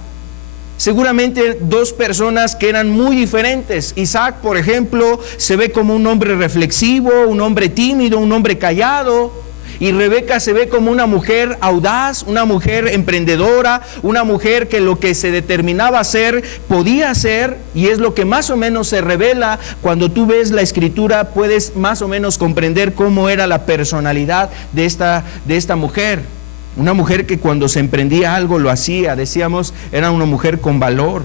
Seguramente dos personas que eran muy diferentes. Isaac, por ejemplo, se ve como un hombre reflexivo, un hombre tímido, un hombre callado. Y Rebeca se ve como una mujer audaz, una mujer emprendedora, una mujer que lo que se determinaba a hacer, podía hacer, y es lo que más o menos se revela cuando tú ves la Escritura, puedes más o menos comprender cómo era la personalidad de esta mujer. Una mujer que cuando se emprendía algo lo hacía, decíamos, era una mujer con valor.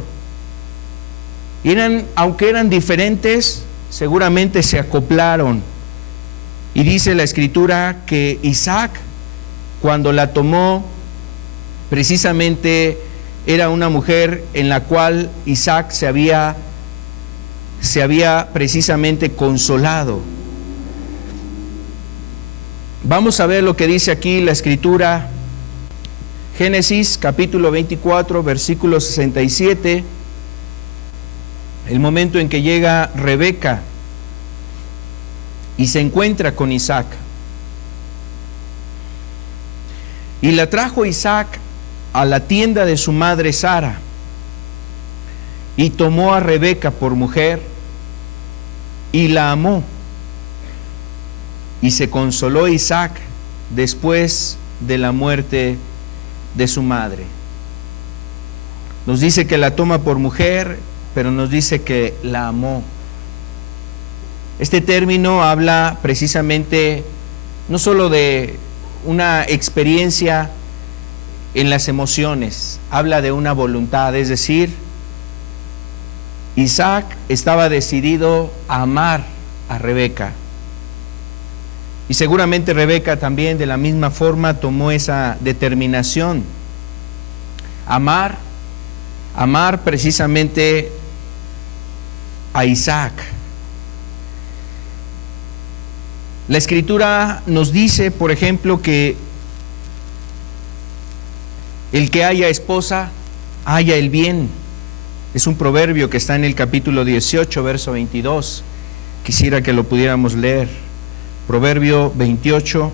Aunque eran diferentes, seguramente se acoplaron. Y dice la Escritura que Isaac, cuando la tomó, precisamente era una mujer en la cual Isaac se había precisamente consolado. Vamos a ver lo que dice aquí la Escritura. Génesis capítulo 24, versículo 67. El momento en que llega Rebeca y se encuentra con Isaac. Y la trajo Isaac a la tienda de su madre Sara, y tomó a Rebeca por mujer, y la amó. Y se consoló Isaac después de la muerte de su madre. Nos dice que la toma por mujer, pero nos dice que la amó. Este término habla precisamente no solo de una experiencia en las emociones, habla de una voluntad, es decir, Isaac estaba decidido a amar a Rebeca. Y seguramente Rebeca también de la misma forma tomó esa determinación. Amar precisamente a Isaac. La Escritura nos dice, por ejemplo, que el que haya esposa, haya el bien. Es un proverbio que está en el capítulo 18, verso 22. Quisiera que lo pudiéramos leer. Proverbio 18,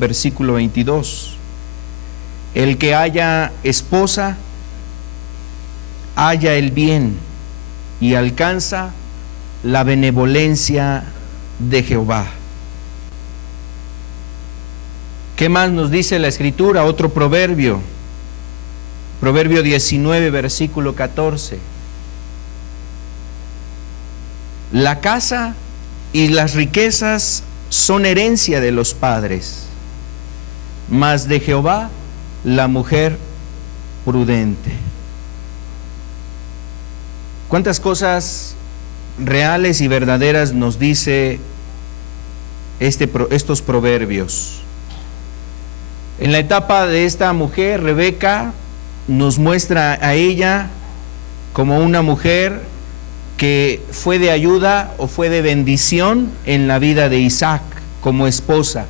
versículo 22. El que haya esposa, halla el bien y alcanza la benevolencia de Jehová. ¿Qué más nos dice la Escritura? Otro proverbio. Proverbio 19, versículo 14. La casa y las riquezas son herencia de los padres, mas de Jehová la mujer prudente. ¿Cuántas cosas reales y verdaderas nos dice estos proverbios? En la etapa de esta mujer, Rebeca nos muestra a ella como una mujer que fue de ayuda o fue de bendición en la vida de Isaac como esposa.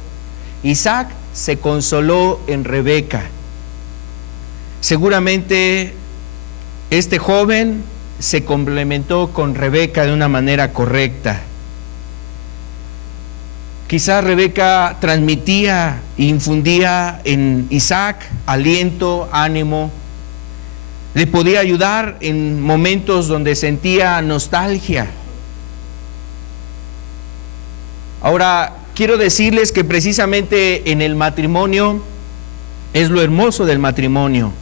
Isaac se consoló en Rebeca. Seguramente este joven se complementó con Rebeca de una manera correcta. Quizás Rebeca transmitía e infundía en Isaac aliento, ánimo. Le podía ayudar en momentos donde sentía nostalgia. Ahora, quiero decirles que precisamente en el matrimonio es lo hermoso del matrimonio.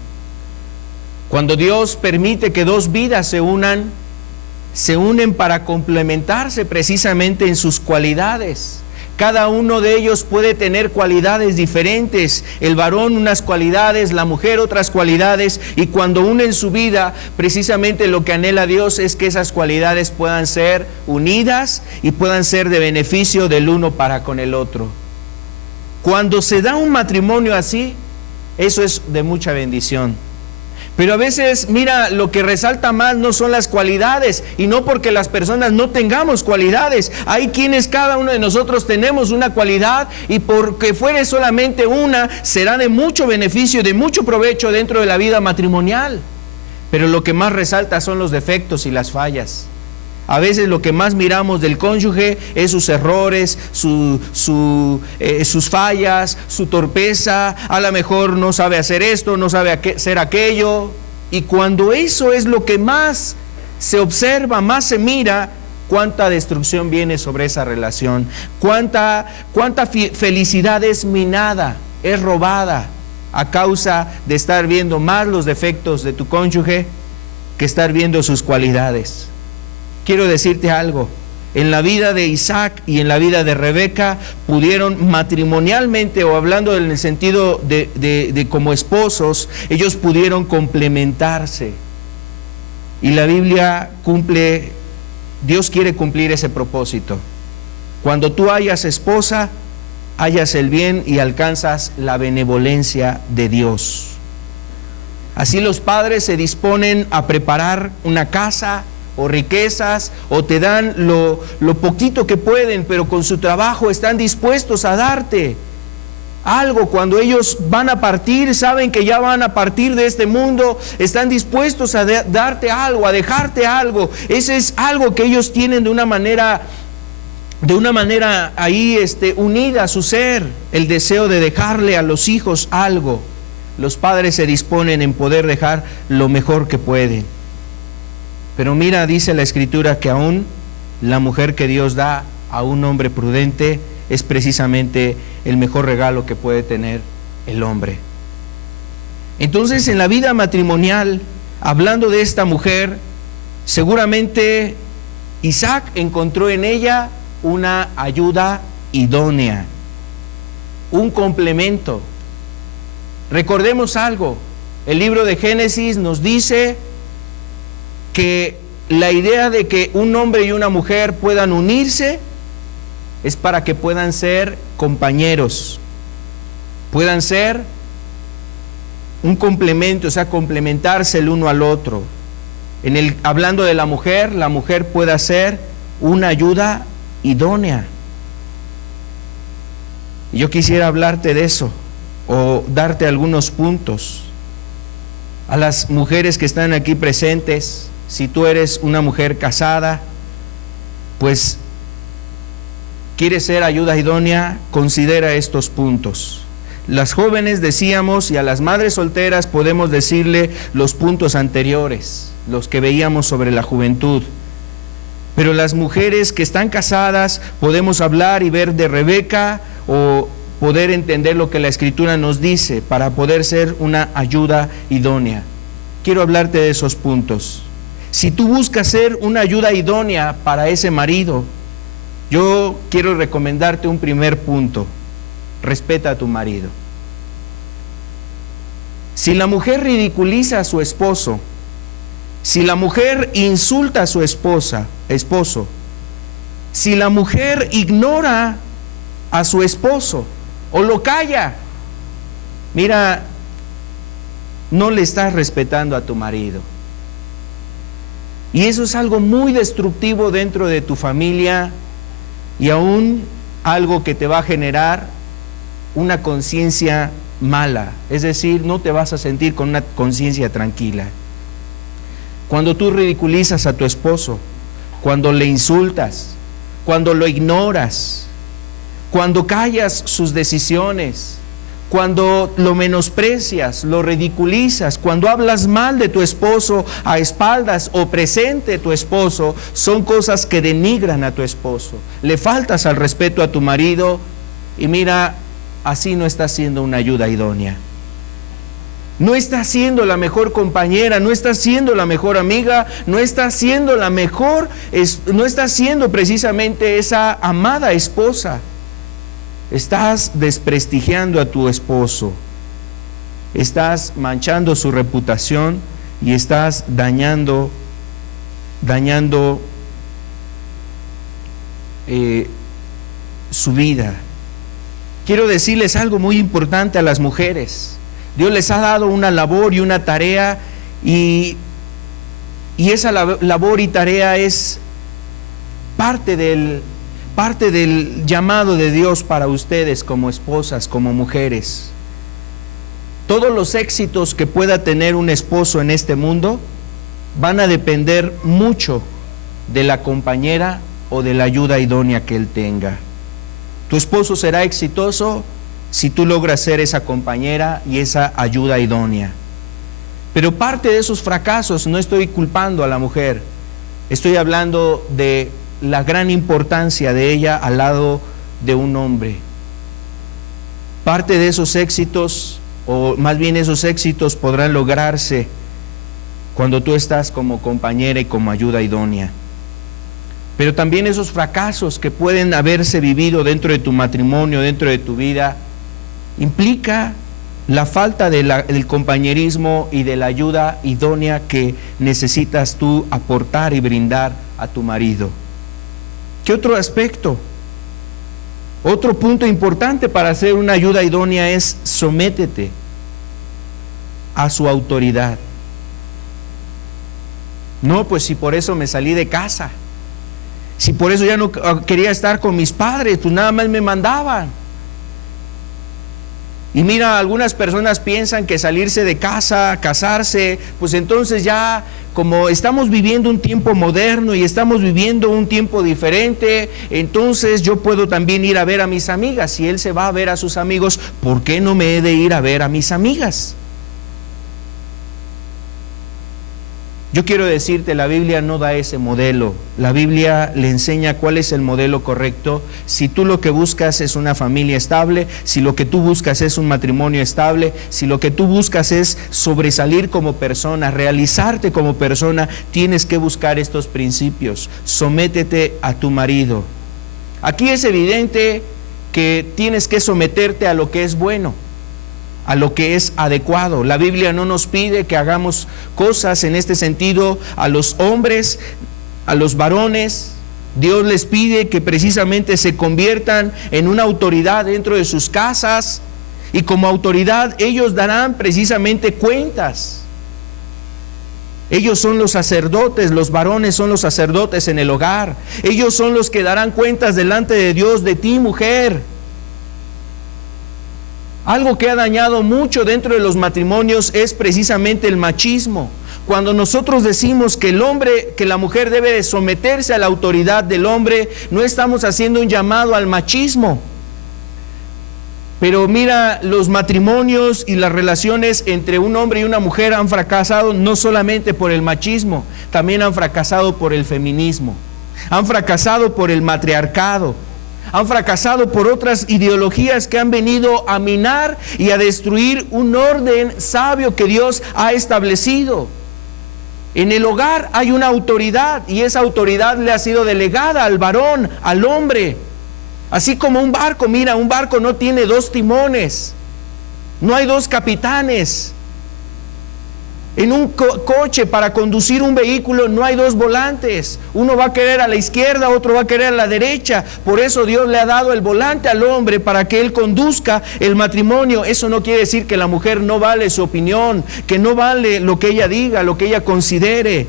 Cuando Dios permite que dos vidas se unen para complementarse precisamente en sus cualidades. Cada uno de ellos puede tener cualidades diferentes, el varón unas cualidades, la mujer otras cualidades, y cuando unen su vida, precisamente lo que anhela Dios es que esas cualidades puedan ser unidas y puedan ser de beneficio del uno para con el otro. Cuando se da un matrimonio así, eso es de mucha bendición. Pero a veces, mira, lo que resalta más no son las cualidades, y no porque las personas no tengamos cualidades. Hay quienes cada uno de nosotros tenemos una cualidad, y porque fuere solamente una, será de mucho beneficio, de mucho provecho dentro de la vida matrimonial. Pero lo que más resalta son los defectos y las fallas. A veces lo que más miramos del cónyuge es sus errores, sus fallas, su torpeza. A lo mejor no sabe hacer esto, no sabe hacer aquello. Y cuando eso es lo que más se observa, más se mira, cuánta destrucción viene sobre esa relación. Cuánta felicidad es minada, es robada a causa de estar viendo más los defectos de tu cónyuge que estar viendo sus cualidades. Quiero decirte algo, en la vida de Isaac y en la vida de Rebeca pudieron matrimonialmente, o hablando en el sentido de como esposos, ellos pudieron complementarse. Y la Biblia Dios quiere cumplir ese propósito. Cuando tú hayas esposa, hayas el bien y alcanzas la benevolencia de Dios. Así los padres se disponen a preparar una casa o riquezas, o te dan lo poquito que pueden, pero con su trabajo están dispuestos a darte algo. Cuando ellos van a partir, saben que ya van a partir de este mundo, están dispuestos a darte algo, a dejarte algo. Ese es algo que ellos tienen de una manera de una manera ahí unida a su ser, el deseo de dejarle a los hijos algo. Los padres se disponen en poder dejar lo mejor que pueden. Pero mira, dice la Escritura que aún la mujer que Dios da a un hombre prudente es precisamente el mejor regalo que puede tener el hombre. Entonces, en la vida matrimonial, hablando de esta mujer, seguramente Isaac encontró en ella una ayuda idónea, un complemento. Recordemos algo, el libro de Génesis nos dice que la idea de que un hombre y una mujer puedan unirse es para que puedan ser compañeros, puedan ser un complemento, o sea, complementarse el uno al otro. Hablando de la mujer pueda ser una ayuda idónea. Yo quisiera hablarte de eso o darte algunos puntos. A las mujeres que están aquí presentes, si tú eres una mujer casada, pues quieres ser ayuda idónea, considera estos puntos. Las jóvenes decíamos, y a las madres solteras podemos decirle los puntos anteriores, los que veíamos sobre la juventud. Pero las mujeres que están casadas podemos hablar y ver de Rebeca o poder entender lo que la Escritura nos dice para poder ser una ayuda idónea. Quiero hablarte de esos puntos. Si tú buscas ser una ayuda idónea para ese marido, yo quiero recomendarte un primer punto: respeta a tu marido. Si la mujer ridiculiza a su esposo, si la mujer insulta a su esposo, si la mujer ignora a su esposo o lo calla, mira, no le estás respetando a tu marido. Y eso es algo muy destructivo dentro de tu familia y aún algo que te va a generar una conciencia mala, es decir, no te vas a sentir con una conciencia tranquila. Cuando tú ridiculizas a tu esposo, cuando le insultas, cuando lo ignoras, cuando callas sus decisiones, cuando lo menosprecias, lo ridiculizas, cuando hablas mal de tu esposo a espaldas o presente de tu esposo, son cosas que denigran a tu esposo. Le faltas al respeto a tu marido y mira, así no estás siendo una ayuda idónea. No estás siendo la mejor compañera, no estás siendo la mejor amiga, no estás siendo no estás siendo precisamente esa amada esposa. Estás desprestigiando a tu esposo, estás manchando su reputación y estás dañando su vida. Quiero decirles algo muy importante a las mujeres. Dios les ha dado una labor y una tarea y esa labor y tarea es parte del llamado de Dios para ustedes como esposas, como mujeres. Todos los éxitos que pueda tener un esposo en este mundo van a depender mucho de la compañera o de la ayuda idónea que él tenga. Tu esposo será exitoso si tú logras ser esa compañera y esa ayuda idónea. Pero parte de esos fracasos, no estoy culpando a la mujer, estoy hablando de la gran importancia de ella al lado de un hombre. Parte de esos éxitos, o más bien esos éxitos podrán lograrse cuando tú estás como compañera y como ayuda idónea. Pero también esos fracasos que pueden haberse vivido dentro de tu matrimonio, dentro de tu vida, implica la falta del compañerismo y de la ayuda idónea que necesitas tú aportar y brindar a tu marido. ¿Qué otro aspecto? Otro punto importante para hacer una ayuda idónea es sométete a su autoridad. No, pues si por eso me salí de casa, si por eso ya no quería estar con mis padres, pues nada más me mandaban. Y mira, algunas personas piensan que salirse de casa, casarse, pues entonces ya como estamos viviendo un tiempo moderno y estamos viviendo un tiempo diferente, entonces yo puedo también ir a ver a mis amigas. Si él se va a ver a sus amigos, ¿por qué no me he de ir a ver a mis amigas? Yo quiero decirte, la Biblia no da ese modelo. La Biblia le enseña cuál es el modelo correcto. Si tú lo que buscas es una familia estable, si lo que tú buscas es un matrimonio estable, si lo que tú buscas es sobresalir como persona, realizarte como persona, tienes que buscar estos principios. Sométete a tu marido. Aquí es evidente que tienes que someterte a lo que es bueno, a lo que es adecuado. La Biblia no nos pide que hagamos cosas en este sentido a los hombres, a los varones. Dios les pide que precisamente se conviertan en una autoridad dentro de sus casas, y como autoridad ellos darán precisamente cuentas. Ellos son los sacerdotes, los varones son los sacerdotes en el hogar. Ellos son los que darán cuentas delante de Dios de ti, mujer. Algo que ha dañado mucho dentro de los matrimonios es precisamente el machismo. Cuando nosotros decimos que la mujer debe de someterse a la autoridad del hombre, no estamos haciendo un llamado al machismo. Pero mira, los matrimonios y las relaciones entre un hombre y una mujer han fracasado no solamente por el machismo, también han fracasado por el feminismo, han fracasado por el matriarcado, han fracasado por otras ideologías que han venido a minar y a destruir un orden sabio que Dios ha establecido. En el hogar hay una autoridad, y esa autoridad le ha sido delegada al varón, al hombre. Así como un barco, mira, un barco no tiene dos timones, no hay dos capitanes. En un coche, para conducir un vehículo, no hay dos volantes. Uno va a querer a la izquierda, otro va a querer a la derecha. Por eso Dios le ha dado el volante al hombre para que él conduzca el matrimonio. Eso no quiere decir que la mujer no vale su opinión, que no vale lo que ella diga, lo que ella considere,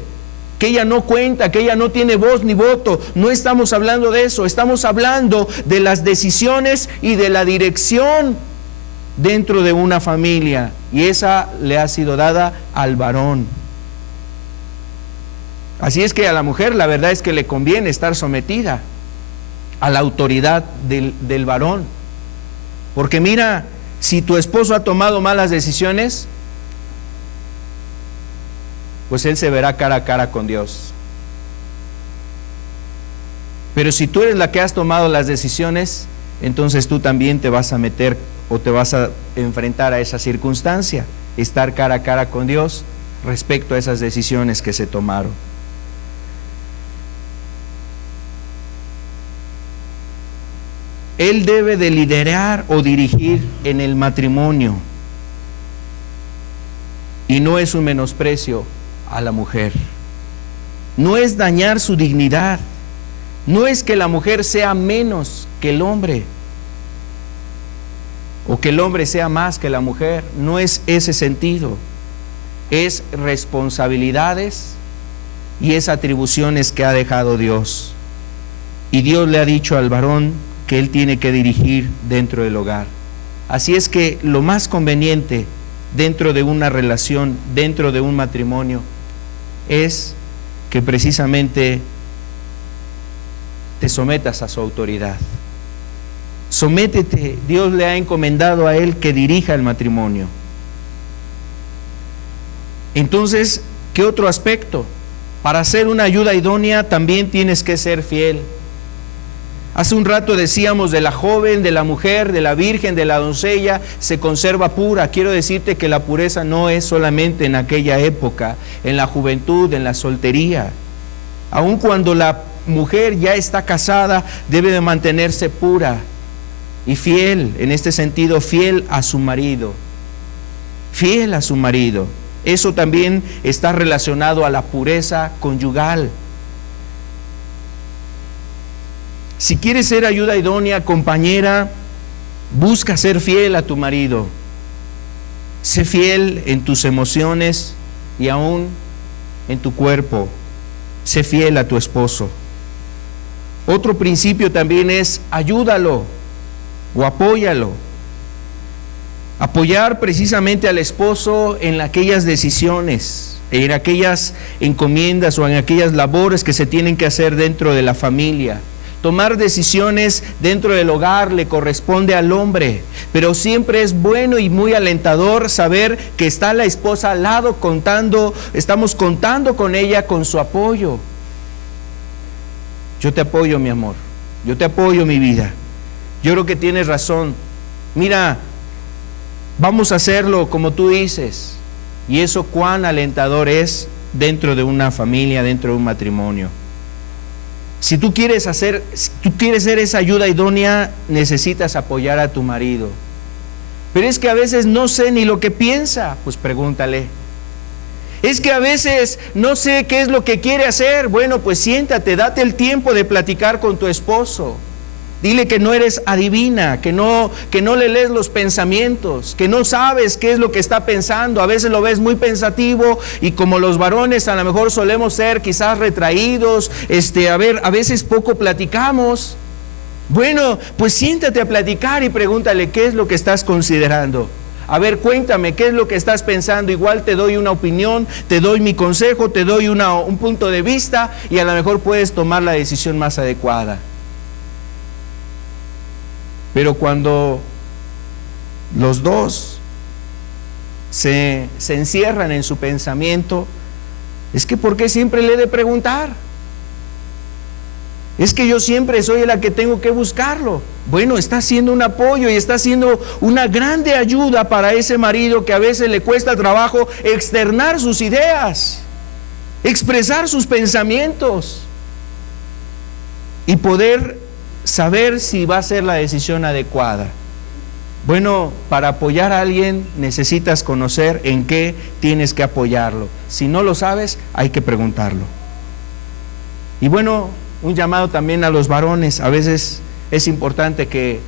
que ella no cuenta, que ella no tiene voz ni voto. No estamos hablando de eso, estamos hablando de las decisiones y de la dirección dentro de una familia, y esa le ha sido dada al varón. Así es que a la mujer la verdad es que le conviene estar sometida a la autoridad del varón, porque mira, si tu esposo ha tomado malas decisiones, pues él se verá cara a cara con Dios. Pero si tú eres la que has tomado las decisiones, entonces tú también te vas a meter o te vas a enfrentar a esa circunstancia, estar cara a cara con Dios respecto a esas decisiones que se tomaron. Él debe de liderar o dirigir en el matrimonio, y no es un menosprecio a la mujer, no es dañar su dignidad, no es que la mujer sea menos que el hombre o que el hombre sea más que la mujer, no es ese sentido, es responsabilidades y es atribuciones que ha dejado Dios, y Dios le ha dicho al varón que él tiene que dirigir dentro del hogar. Así es que lo más conveniente dentro de una relación, dentro de un matrimonio, es que precisamente te sometas a su autoridad. Sométete, Dios le ha encomendado a él que dirija el matrimonio. Entonces, ¿qué otro aspecto? Para ser una ayuda idónea también tienes que ser fiel. Hace un rato decíamos de la joven, de la mujer, de la virgen, de la doncella, se conserva pura. Quiero decirte que la pureza no es solamente en aquella época, en la juventud, en la soltería. Aun cuando la mujer ya está casada, debe de mantenerse pura y fiel, en este sentido, fiel a su marido. Fiel a su marido. Eso también está relacionado a la pureza conyugal. Si quieres ser ayuda idónea, compañera, busca ser fiel a tu marido. Sé fiel en tus emociones y aún en tu cuerpo. Sé fiel a tu esposo. Otro principio también es ayúdalo o apóyalo. Apoyar precisamente al esposo en aquellas decisiones. en aquellas encomiendas o en aquellas labores que se tienen que hacer dentro de la familia. Tomar decisiones dentro del hogar le corresponde al hombre, pero siempre es bueno y muy alentador saber que está la esposa al lado estamos contando con ella, con su apoyo. Yo te apoyo, mi amor, yo te apoyo, mi vida. Yo creo que tienes razón. Mira, vamos a hacerlo como tú dices. Y eso cuán alentador es dentro de una familia, dentro de un matrimonio. Si tú quieres ser esa ayuda idónea, necesitas apoyar a tu marido. Pero es que a veces no sé ni lo que piensa, pues pregúntale. Es que a veces no sé qué es lo que quiere hacer. Bueno, pues siéntate, date el tiempo de platicar con tu esposo. Dile que no eres adivina, que no le lees los pensamientos, que no sabes qué es lo que está pensando. A veces lo ves muy pensativo y como los varones a lo mejor solemos ser quizás retraídos, a veces poco platicamos. Bueno, pues siéntate a platicar y pregúntale qué es lo que estás considerando. A ver, cuéntame, ¿qué es lo que estás pensando? Igual te doy una opinión, te doy mi consejo, te doy un punto de vista y a lo mejor puedes tomar la decisión más adecuada. Pero cuando los dos se encierran en su pensamiento, es que ¿por qué siempre le he de preguntar? Es que yo siempre soy la que tengo que buscarlo. Bueno, está siendo un apoyo y está siendo una grande ayuda para ese marido que a veces le cuesta trabajo externar sus ideas, expresar sus pensamientos y poder saber si va a ser la decisión adecuada. Bueno, para apoyar a alguien necesitas conocer en qué tienes que apoyarlo. Si no lo sabes, hay que preguntarlo. Y bueno, un llamado también a los varones. A veces es importante que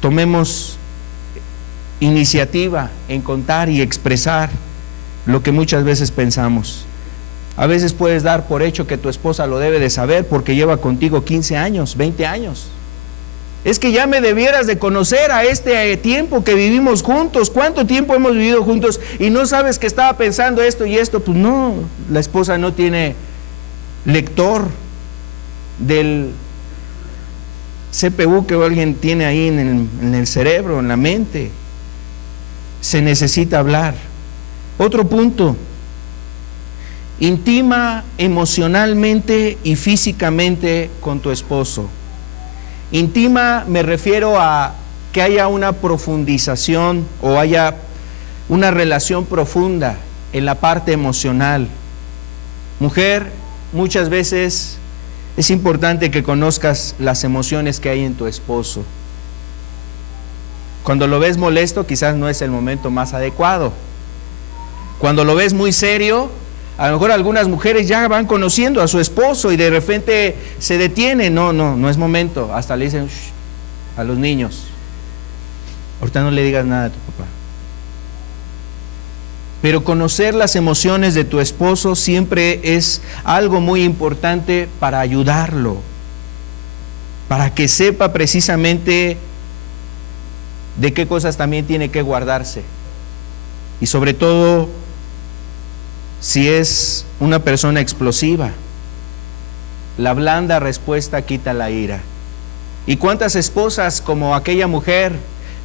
tomemos iniciativa en contar y expresar lo que muchas veces pensamos. A veces puedes dar por hecho que tu esposa lo debe de saber porque lleva contigo 15 años, 20 años. Es que ya me debieras de conocer a este tiempo que vivimos juntos. ¿Cuánto tiempo hemos vivido juntos? Y no sabes que estaba pensando esto y esto. Pues no, la esposa no tiene lector del CPU que alguien tiene ahí en el cerebro, en la mente. Se necesita hablar. Otro punto. Intima emocionalmente y físicamente con tu esposo. Intima me refiero a que haya una profundización o haya una relación profunda en la parte emocional. Mujer, muchas veces es importante que conozcas las emociones que hay en tu esposo. Cuando lo ves molesto, quizás no es el momento más adecuado. Cuando lo ves muy serio, a lo mejor algunas mujeres ya van conociendo a su esposo y de repente se detienen. No es momento. Hasta le dicen a los niños, ahorita no le digas nada a tu papá. Pero conocer las emociones de tu esposo siempre es algo muy importante para ayudarlo, para que sepa precisamente de qué cosas también tiene que guardarse. Y sobre todo, si es una persona explosiva, la blanda respuesta quita la ira. ¿Y cuántas esposas como aquella mujer,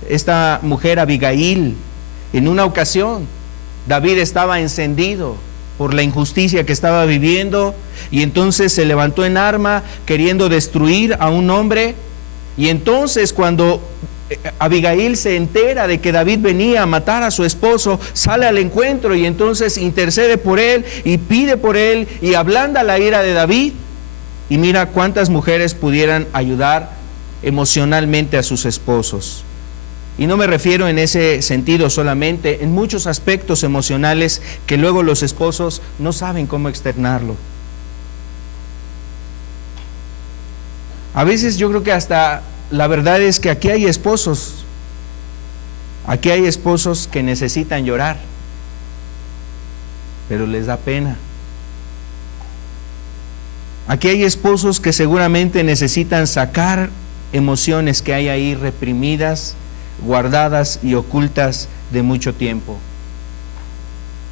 esta mujer Abigail, en una ocasión, David estaba encendido por la injusticia que estaba viviendo y entonces se levantó en arma queriendo destruir a un hombre, y entonces cuando Abigail se entera de que David venía a matar a su esposo, sale al encuentro y entonces intercede por él y pide por él y ablanda la ira de David. Y mira cuántas mujeres pudieran ayudar emocionalmente a sus esposos. Y no me refiero en ese sentido solamente, en muchos aspectos emocionales que luego los esposos no saben cómo externarlo. A veces yo creo que hasta la verdad es que aquí hay esposos que necesitan llorar, pero les da pena. Aquí hay esposos que seguramente necesitan sacar emociones que hay ahí reprimidas, guardadas y ocultas de mucho tiempo.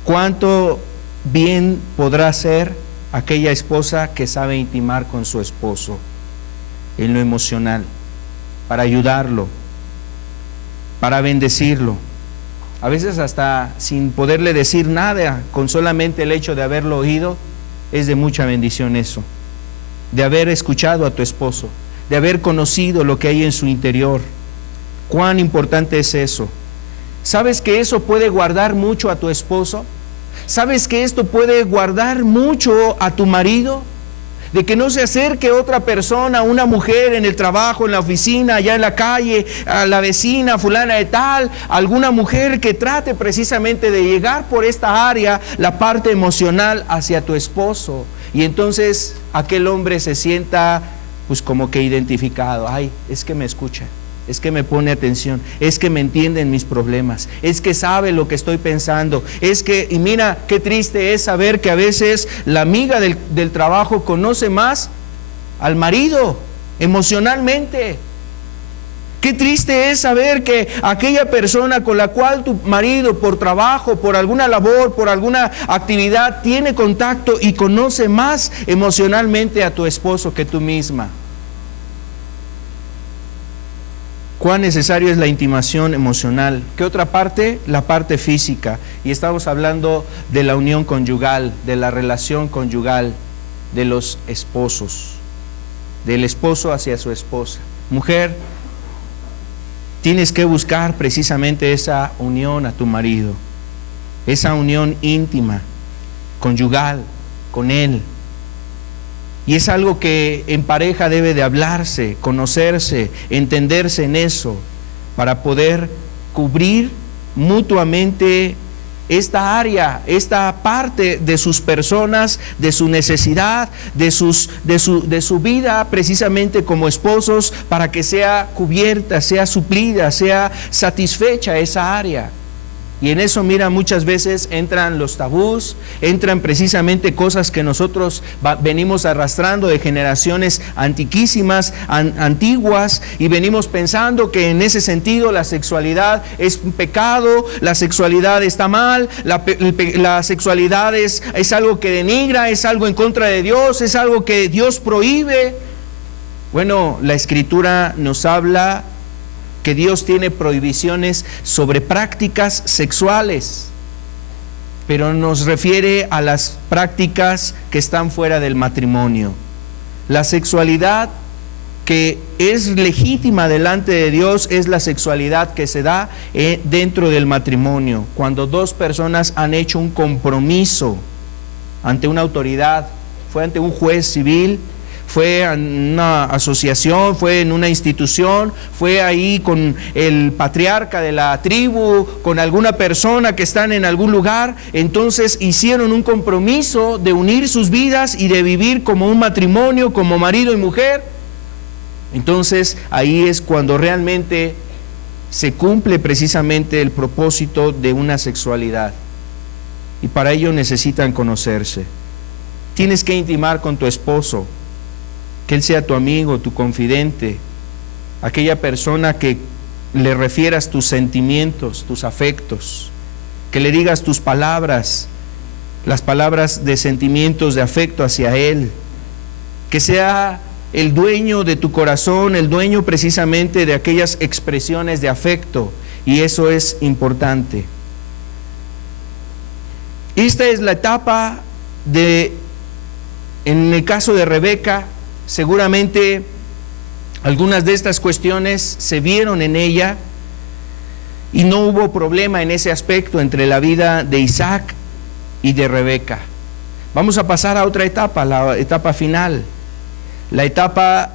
¿Cuánto bien podrá hacer aquella esposa que sabe intimar con su esposo en lo emocional, para ayudarlo, para bendecirlo? A veces hasta sin poderle decir nada, con solamente el hecho de haberlo oído, es de mucha bendición eso, de haber escuchado a tu esposo, de haber conocido lo que hay en su interior. ¿Cuán importante es eso? ¿Sabes que eso puede guardar mucho a tu esposo? ¿Sabes que esto puede guardar mucho a tu marido? De que no se acerque otra persona, una mujer en el trabajo, en la oficina, allá en la calle, a la vecina fulana de tal, alguna mujer que trate precisamente de llegar por esta área, la parte emocional hacia tu esposo. Y entonces aquel hombre se sienta pues como que identificado. Ay, es que me escucha, es que me pone atención, es que me entiende en mis problemas, es que sabe lo que estoy pensando, es que, y mira qué triste es saber que a veces la amiga del trabajo conoce más al marido emocionalmente. Qué triste es saber que aquella persona con la cual tu marido por trabajo, por alguna labor, por alguna actividad tiene contacto y conoce más emocionalmente a tu esposo que tú misma. Cuán necesario es la intimación emocional. ¿Qué otra parte? La parte física. Y estamos hablando de la unión conyugal, de la relación conyugal de los esposos, del esposo hacia su esposa. Mujer, tienes que buscar precisamente esa unión a tu marido, esa unión íntima, conyugal, con él. Y es algo que en pareja debe de hablarse, conocerse, entenderse en eso, para poder cubrir mutuamente esta área, esta parte de sus personas, de su necesidad, de su vida precisamente como esposos, para que sea cubierta, sea suplida, sea satisfecha esa área. Y en eso, mira, muchas veces entran los tabús, entran precisamente cosas que nosotros venimos arrastrando de generaciones antiquísimas, antiguas, y venimos pensando que en ese sentido la sexualidad es un pecado, la sexualidad está mal, la sexualidad es algo que denigra, es algo en contra de Dios, es algo que Dios prohíbe. Bueno, la Escritura nos habla que Dios tiene prohibiciones sobre prácticas sexuales, pero nos refiere a las prácticas que están fuera del matrimonio. La sexualidad que es legítima delante de Dios es la sexualidad que se da dentro del matrimonio, cuando dos personas han hecho un compromiso ante una autoridad, fue ante un juez civil, fue en una asociación, fue en una institución, fue ahí con el patriarca de la tribu, con alguna persona que están en algún lugar. Entonces hicieron un compromiso de unir sus vidas y de vivir como un matrimonio, como marido y mujer. Entonces ahí es cuando realmente se cumple precisamente el propósito de una sexualidad. Y para ello necesitan conocerse. Tienes que intimar con tu esposo, que él sea tu amigo, tu confidente, aquella persona que le refieras tus sentimientos, tus afectos, que le digas tus palabras, las palabras de sentimientos, de afecto hacia él, que sea el dueño de tu corazón, el dueño precisamente de aquellas expresiones de afecto, y eso es importante. Esta es la etapa en el caso de Rebeca. Seguramente algunas de estas cuestiones se vieron en ella y no hubo problema en ese aspecto entre la vida de Isaac y de Rebeca. Vamos a pasar a otra etapa, la etapa final, la etapa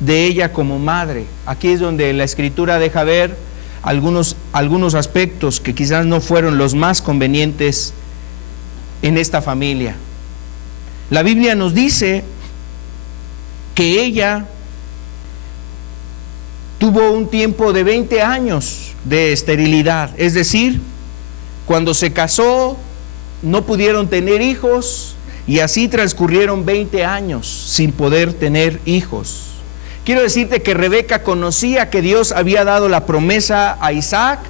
de ella como madre. Aquí es donde la Escritura deja ver algunos aspectos que quizás no fueron los más convenientes en esta familia. La Biblia nos dice que ella tuvo un tiempo de 20 años de esterilidad, es decir, cuando se casó no pudieron tener hijos y así transcurrieron 20 años sin poder tener hijos. Quiero decirte que Rebeca conocía que Dios había dado la promesa a Isaac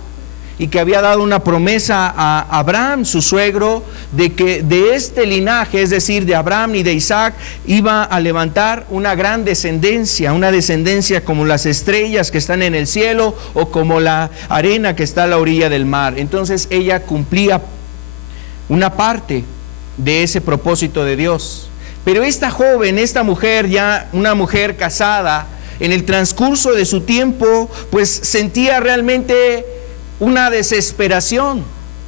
y que había dado una promesa a Abraham, su suegro, de que de este linaje, es decir, de Abraham y de Isaac, iba a levantar una gran descendencia, una descendencia como las estrellas que están en el cielo o como la arena que está a la orilla del mar. Entonces ella cumplía una parte de ese propósito de Dios. Pero esta joven, esta mujer, ya una mujer casada, en el transcurso de su tiempo, pues sentía realmente una desesperación.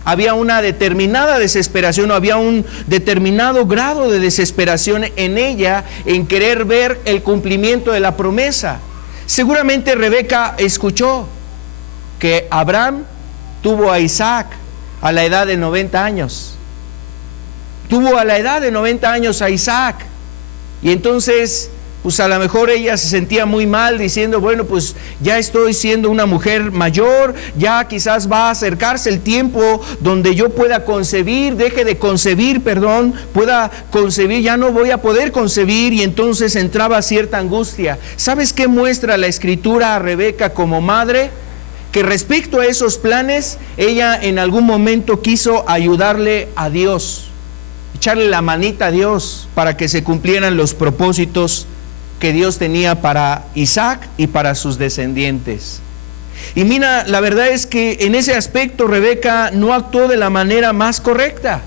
Había una determinada desesperación, o había un determinado grado de desesperación en ella, en querer ver el cumplimiento de la promesa. Seguramente Rebeca escuchó que Abraham tuvo a Isaac a la edad de 90 años. Tuvo a la edad de 90 años a Isaac. Y entonces, pues a lo mejor ella se sentía muy mal diciendo, bueno, pues ya estoy siendo una mujer mayor, ya quizás va a acercarse el tiempo donde yo pueda concebir, pueda concebir, ya no voy a poder concebir, y entonces entraba cierta angustia. ¿Sabes qué muestra la Escritura a Rebeca como madre? Que respecto a esos planes, ella en algún momento quiso ayudarle a Dios, echarle la manita a Dios para que se cumplieran los propósitos que Dios tenía para Isaac y para sus descendientes. Y mira, la verdad es que en ese aspecto Rebeca no actuó de la manera más correcta.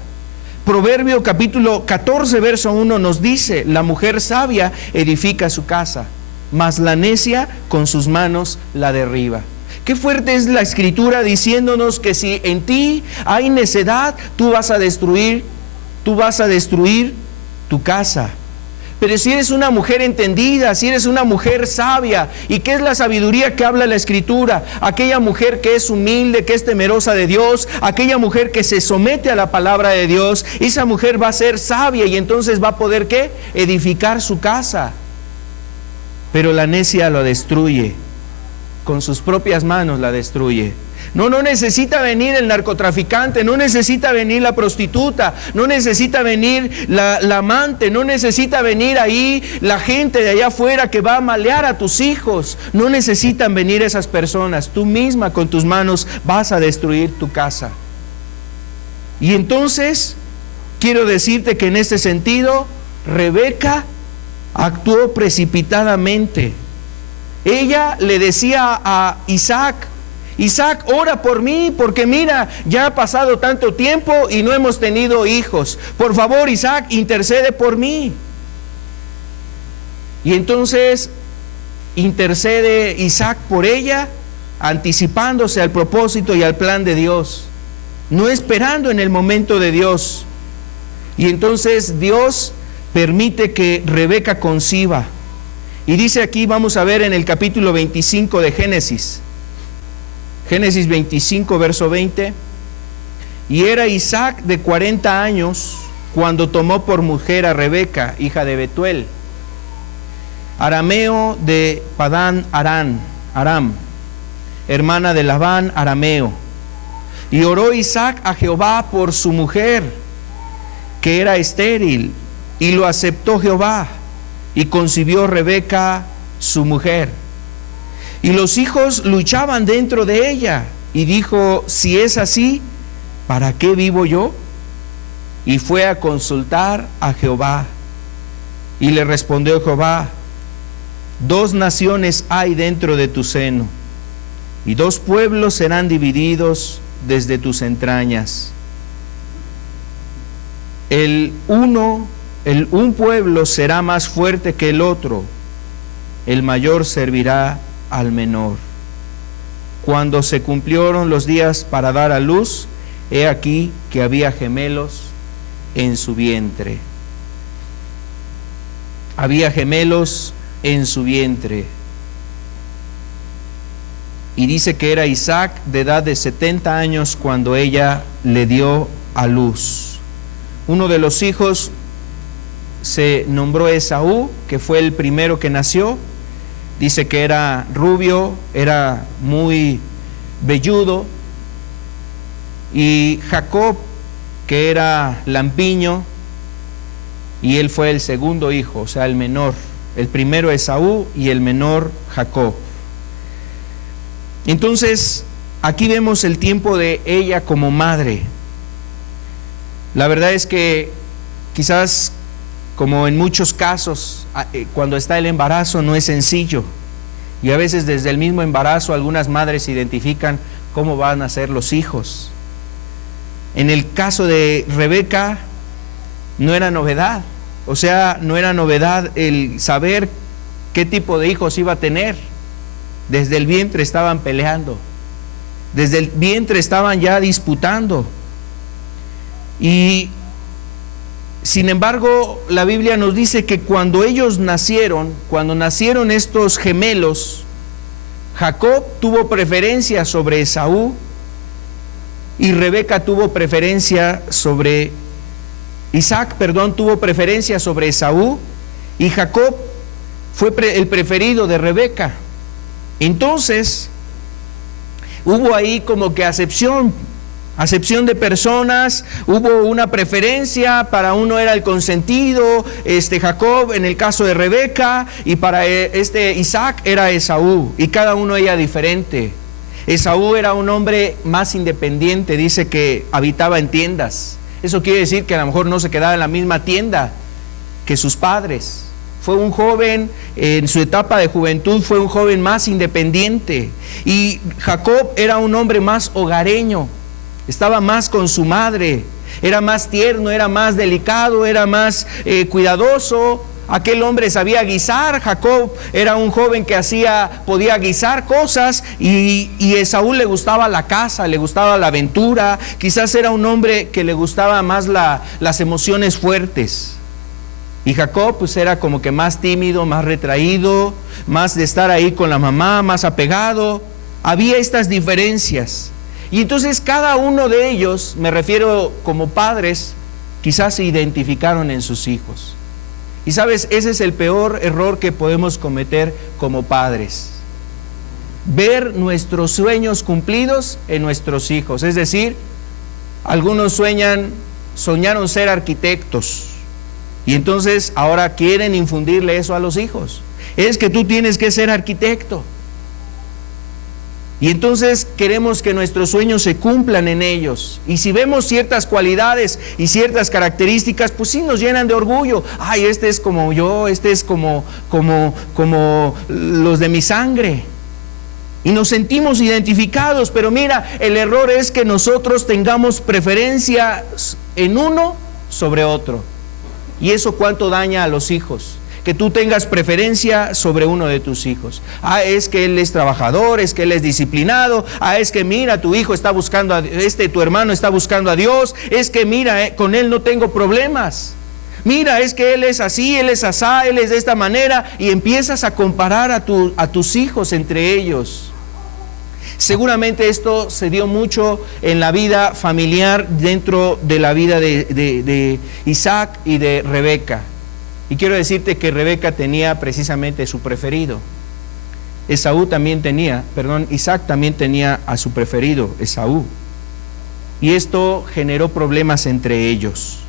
Proverbio capítulo 14, verso 1 nos dice: la mujer sabia edifica su casa, mas la necia con sus manos la derriba. Qué fuerte es la Escritura diciéndonos que si en ti hay necedad, tú vas a destruir tu casa. Pero si eres una mujer entendida, si eres una mujer sabia, ¿y qué es la sabiduría que habla la Escritura? Aquella mujer que es humilde, que es temerosa de Dios, aquella mujer que se somete a la palabra de Dios, esa mujer va a ser sabia y entonces va a poder, ¿qué? Edificar su casa. Pero la necia lo destruye, con sus propias manos la destruye. No necesita venir el narcotraficante, no necesita venir la prostituta, no necesita venir la amante, no necesita venir ahí la gente de allá afuera que va a malear a tus hijos. No necesitan venir esas personas. Tú misma con tus manos vas a destruir tu casa. Y entonces, quiero decirte que en este sentido, Rebeca actuó precipitadamente. Ella le decía a Isaac: Isaac, ora por mí, porque mira, ya ha pasado tanto tiempo y no hemos tenido hijos. Por favor, Isaac, intercede por mí. Y entonces intercede Isaac por ella, anticipándose al propósito y al plan de Dios, no esperando en el momento de Dios. Y entonces Dios permite que Rebeca conciba. Y dice aquí, vamos a ver en el capítulo 25 de Génesis 25, verso 20: y era Isaac de 40 años cuando tomó por mujer a Rebeca, hija de Betuel, arameo de Padán Aram, hermana de Labán arameo. Y oró Isaac a Jehová por su mujer, que era estéril, y lo aceptó Jehová, y concibió Rebeca su mujer. Y los hijos luchaban dentro de ella, y dijo: si es así, ¿para qué vivo yo? Y fue a consultar a Jehová. Y le respondió Jehová: 2 naciones hay dentro de tu seno, y 2 pueblos serán divididos desde tus entrañas. Un pueblo será más fuerte que el otro, el mayor servirá al menor. Cuando se cumplieron los días para dar a luz, he aquí que había gemelos en su vientre. Había gemelos en su vientre. Y dice que era Isaac de edad de 70 años cuando ella le dio a luz. Uno de los hijos se nombró Esaú, que fue el primero que nació. Dice que era rubio, era muy velludo. Y Jacob, que era lampiño, y él fue el segundo hijo, o sea, el menor. El primero Esaú y el menor Jacob. Entonces, aquí vemos el tiempo de ella como madre. La verdad es que quizás, como en muchos casos, cuando está el embarazo no es sencillo. Y a veces desde el mismo embarazo algunas madres identifican cómo van a ser los hijos. En el caso de Rebeca no era novedad. O sea, no era novedad el saber qué tipo de hijos iba a tener. Desde el vientre estaban peleando. Desde el vientre estaban ya disputando. Y sin embargo, la Biblia nos dice que cuando ellos nacieron, cuando nacieron estos gemelos, Jacob tuvo preferencia sobre Esaú y Rebeca tuvo preferencia sobre Isaac, tuvo preferencia sobre Esaú, y Jacob fue el preferido de Rebeca. Entonces, hubo ahí como que acepción de personas, hubo una preferencia. Para uno era el consentido, Jacob, en el caso de Rebeca, y para Isaac era Esaú, y cada uno era diferente. Esaú era un hombre más independiente, dice que habitaba en tiendas. Eso quiere decir que a lo mejor no se quedaba en la misma tienda que sus padres. Fue un joven, en su etapa de juventud, fue un joven más independiente. Y Jacob era un hombre más hogareño, estaba más con su madre, era más tierno, era más delicado, era más cuidadoso. Aquel hombre sabía guisar. Jacob era un joven que podía guisar cosas, y Esaú le gustaba la caza, le gustaba la aventura. Quizás era un hombre que le gustaba más las emociones fuertes. Y Jacob pues era como que más tímido, más retraído, más de estar ahí con la mamá, más apegado. Había estas diferencias. Y entonces cada uno de ellos, me refiero como padres, quizás se identificaron en sus hijos. Y sabes, ese es el peor error que podemos cometer como padres. Ver nuestros sueños cumplidos en nuestros hijos. Es decir, algunos soñaron ser arquitectos, y entonces ahora quieren infundirle eso a los hijos. Es que tú tienes que ser arquitecto. Y entonces queremos que nuestros sueños se cumplan en ellos. Y si vemos ciertas cualidades y ciertas características, pues sí nos llenan de orgullo. Ay, este es como yo, este es como los de mi sangre. Y nos sentimos identificados. Pero mira, el error es que nosotros tengamos preferencia en uno sobre otro. ¿Y eso cuánto daña a los hijos? Que tú tengas preferencia sobre uno de tus hijos. Es que él es trabajador, es que él es disciplinado. Es que mira, tu hijo está buscando tu hermano está buscando a Dios. Es que mira, con él no tengo problemas. Mira, es que él es así, él es asá, él es de esta manera. Y empiezas a comparar a tus hijos entre ellos. Seguramente esto se dio mucho en la vida familiar, dentro de la vida de Isaac y de Rebeca. Y quiero decirte que Rebeca tenía precisamente su preferido. Isaac también tenía a su preferido, Esaú. Y esto generó problemas entre ellos.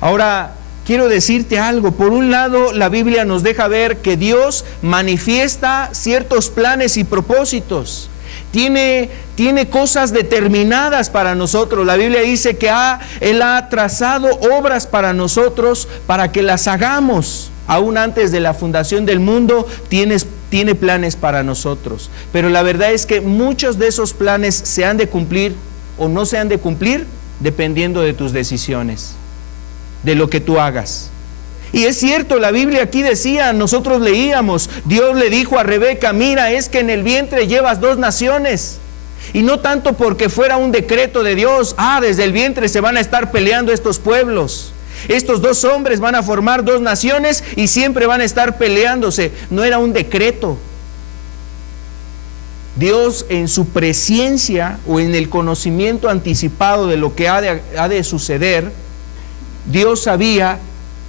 Ahora, quiero decirte algo. Por un lado, la Biblia nos deja ver que Dios manifiesta ciertos planes y propósitos. Tiene cosas determinadas para nosotros. La Biblia dice que Él ha trazado obras para nosotros para que las hagamos. Aún antes de la fundación del mundo tiene planes para nosotros. Pero la verdad es que muchos de esos planes se han de cumplir o no se han de cumplir dependiendo de tus decisiones, de lo que tú hagas. Y es cierto, la Biblia aquí decía, nosotros leíamos, Dios le dijo a Rebeca, mira, es que en el vientre llevas 2 naciones. Y no tanto porque fuera un decreto de Dios, desde el vientre se van a estar peleando estos pueblos. Estos 2 hombres van a formar 2 naciones y siempre van a estar peleándose. No era un decreto. Dios, en su presciencia o en el conocimiento anticipado de lo que ha de suceder, Dios sabía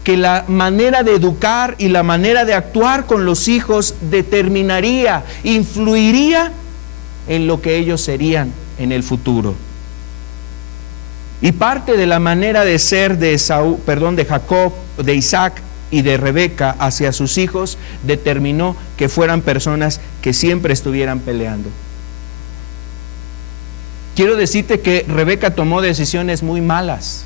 que la manera de educar y la manera de actuar con los hijos influiría en lo que ellos serían en el futuro. Y parte de la manera de ser de Jacob, de Isaac y de Rebeca hacia sus hijos determinó que fueran personas que siempre estuvieran peleando. Quiero decirte que Rebeca tomó decisiones muy malas.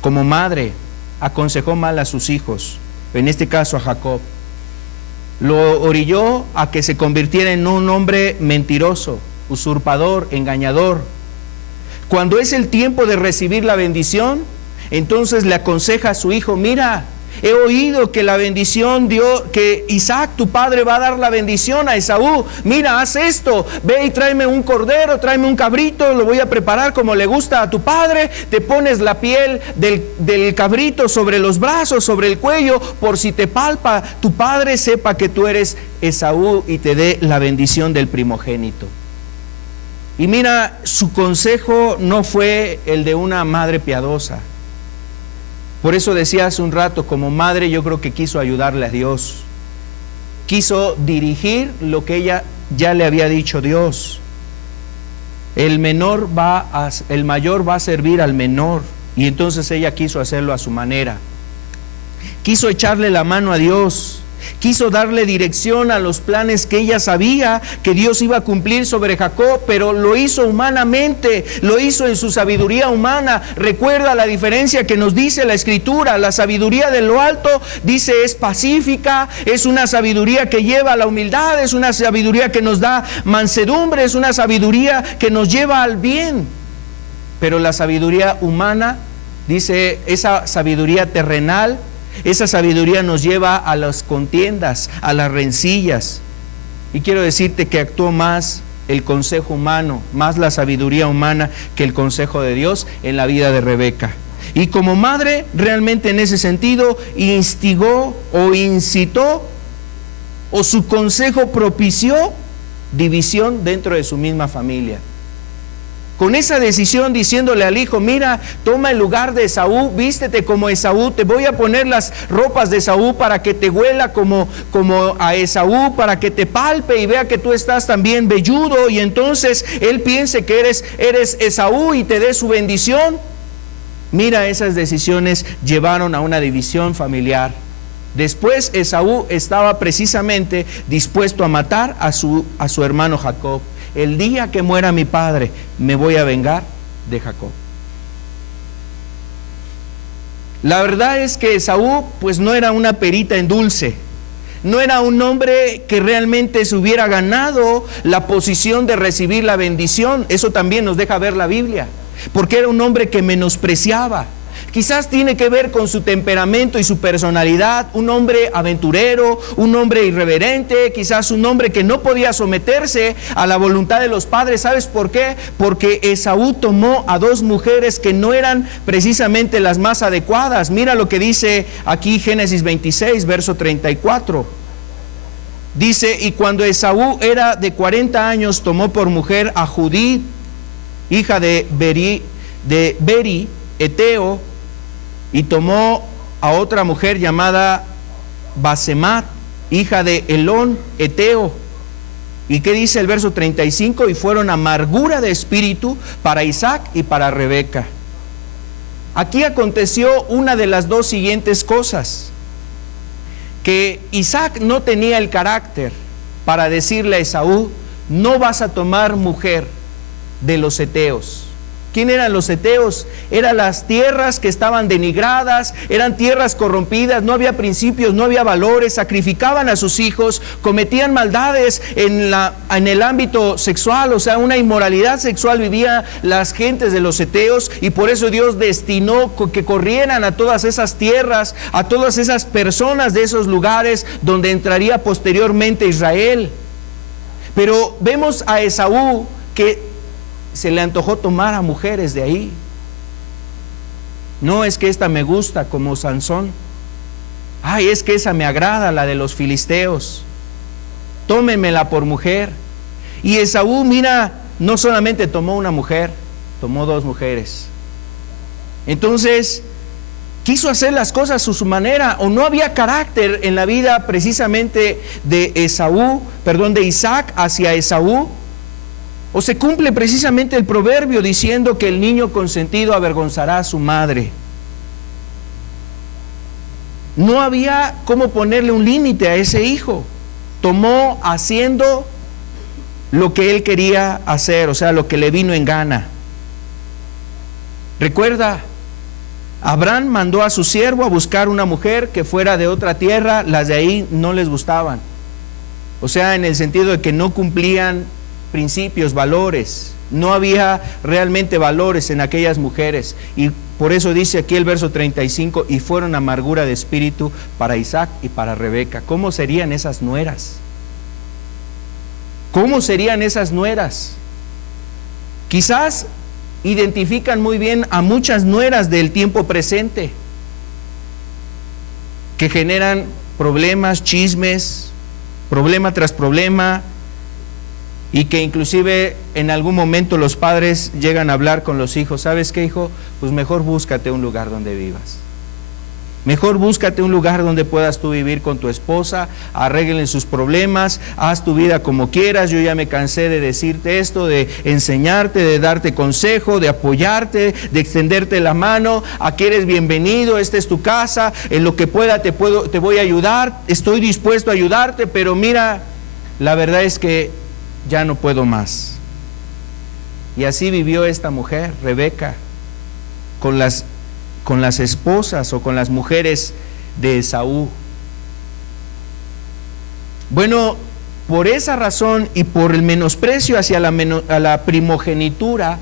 Como madre, aconsejó mal a sus hijos, en este caso a Jacob. Lo orilló a que se convirtiera en un hombre mentiroso, usurpador, engañador. Cuando es el tiempo de recibir la bendición, entonces le aconseja a su hijo: mira, he oído que la bendición dio, que Isaac, tu padre, va a dar la bendición a Esaú. Mira, haz esto, ve y tráeme un cordero, tráeme un cabrito, lo voy a preparar como le gusta a tu padre. Te pones la piel del cabrito sobre los brazos, sobre el cuello, por si te palpa, tu padre sepa que tú eres Esaú y te dé la bendición del primogénito. Y mira, su consejo no fue el de una madre piadosa. Por eso decía hace un rato, como madre yo creo que quiso ayudarle a Dios. Quiso dirigir lo que ella ya le había dicho Dios. El mayor va a servir al menor. Y entonces ella quiso hacerlo a su manera. Quiso echarle la mano a Dios. Quiso darle dirección a los planes que ella sabía que Dios iba a cumplir sobre Jacob, pero lo hizo humanamente, lo hizo en su sabiduría humana. Recuerda la diferencia que nos dice la Escritura. La sabiduría de lo alto, dice, es pacífica, es una sabiduría que lleva a la humildad, es una sabiduría que nos da mansedumbre, es una sabiduría que nos lleva al bien. Pero la sabiduría humana, dice, esa sabiduría terrenal, esa sabiduría nos lleva a las contiendas, a las rencillas. Y quiero decirte que actuó más el consejo humano, más la sabiduría humana que el consejo de Dios en la vida de Rebeca. Y como madre, realmente en ese sentido, instigó o incitó, o su consejo propició división dentro de su misma familia. Con esa decisión, diciéndole al hijo: mira, toma el lugar de Esaú, vístete como Esaú, te voy a poner las ropas de Esaú para que te huela como a Esaú, para que te palpe y vea que tú estás también velludo, y entonces él piense que eres Esaú y te dé su bendición. Mira, esas decisiones llevaron a una división familiar. Después Esaú estaba precisamente dispuesto a matar a su hermano Jacob. El día que muera mi padre, me voy a vengar de Jacob. La verdad es que Esaú, pues no era una perita en dulce. No era un hombre que realmente se hubiera ganado la posición de recibir la bendición. Eso también nos deja ver la Biblia. Porque era un hombre que menospreciaba. Quizás tiene que ver con su temperamento y su personalidad, un hombre aventurero, un hombre irreverente, quizás un hombre que no podía someterse a la voluntad de los padres. ¿Sabes por qué? Porque Esaú tomó a dos mujeres que no eran precisamente las más adecuadas. Mira lo que dice aquí Génesis 26, verso 34. Dice: y cuando Esaú era de 40 años, tomó por mujer a Judith, hija de Beri, Eteo, y tomó a otra mujer llamada Basemat, hija de Elón, Eteo. ¿Y qué dice el verso 35? Y fueron amargura de espíritu para Isaac y para Rebeca. Aquí aconteció una de las dos siguientes cosas: que Isaac no tenía el carácter para decirle a Esaú: no vas a tomar mujer de los heteos. ¿Quién eran los heteos? Eran las tierras que estaban denigradas, eran tierras corrompidas, no había principios, no había valores, sacrificaban a sus hijos, cometían maldades en el ámbito sexual, o sea, una inmoralidad sexual vivía las gentes de los heteos, y por eso Dios destinó que corrieran a todas esas tierras, a todas esas personas de esos lugares donde entraría posteriormente Israel. Pero vemos a Esaú que se le antojó tomar a mujeres de ahí. No, es que esta me gusta, como Sansón. Ay, es que esa me agrada, la de los filisteos. Tómenmela por mujer. Y Esaú, mira, no solamente tomó una mujer, tomó dos mujeres. Entonces, quiso hacer las cosas a su manera, o no había carácter en la vida precisamente de Isaac hacia Esaú. O se cumple precisamente el proverbio diciendo que el niño consentido avergonzará a su madre. No había cómo ponerle un límite a ese hijo. Tomó haciendo lo que él quería hacer, o sea, lo que le vino en gana. Recuerda, Abraham mandó a su siervo a buscar una mujer que fuera de otra tierra, las de ahí no les gustaban. O sea, en el sentido de que no cumplían principios, valores. No había realmente valores en aquellas mujeres. Y por eso dice aquí el verso 35, y fueron amargura de espíritu para Isaac y para Rebeca. ¿Cómo serían esas nueras? ¿Cómo serían esas nueras? Quizás identifican muy bien a muchas nueras del tiempo presente que generan problemas, chismes, problema tras problema, y que inclusive en algún momento los padres llegan a hablar con los hijos. ¿Sabes qué, hijo? Pues mejor búscate un lugar donde vivas. Mejor búscate un lugar donde puedas tú vivir con tu esposa, arreglen sus problemas, haz tu vida como quieras. Yo ya me cansé de decirte esto, de enseñarte, de darte consejo, de apoyarte, de extenderte la mano. Aquí eres bienvenido, esta es tu casa, en lo que pueda te voy a ayudar, estoy dispuesto a ayudarte, pero mira, la verdad es que ya no puedo más. Y así vivió esta mujer, Rebeca, con las esposas o con las mujeres de Esaú. Bueno, por esa razón y por el menosprecio hacia la primogenitura,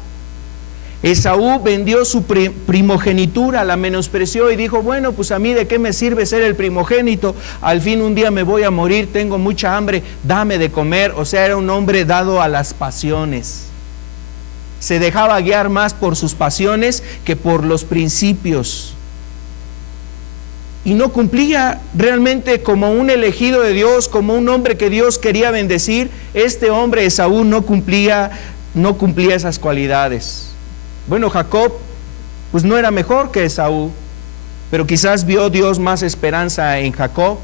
Esaú vendió su primogenitura, la menospreció y dijo, bueno, pues a mí de qué me sirve ser el primogénito, al fin un día me voy a morir, tengo mucha hambre, dame de comer. O sea, era un hombre dado a las pasiones. Se dejaba guiar más por sus pasiones que por los principios. Y no cumplía realmente como un elegido de Dios, como un hombre que Dios quería bendecir. Este hombre, Esaú, no cumplía esas cualidades. Bueno, Jacob, pues no era mejor que Esaú, pero quizás vio Dios más esperanza en Jacob,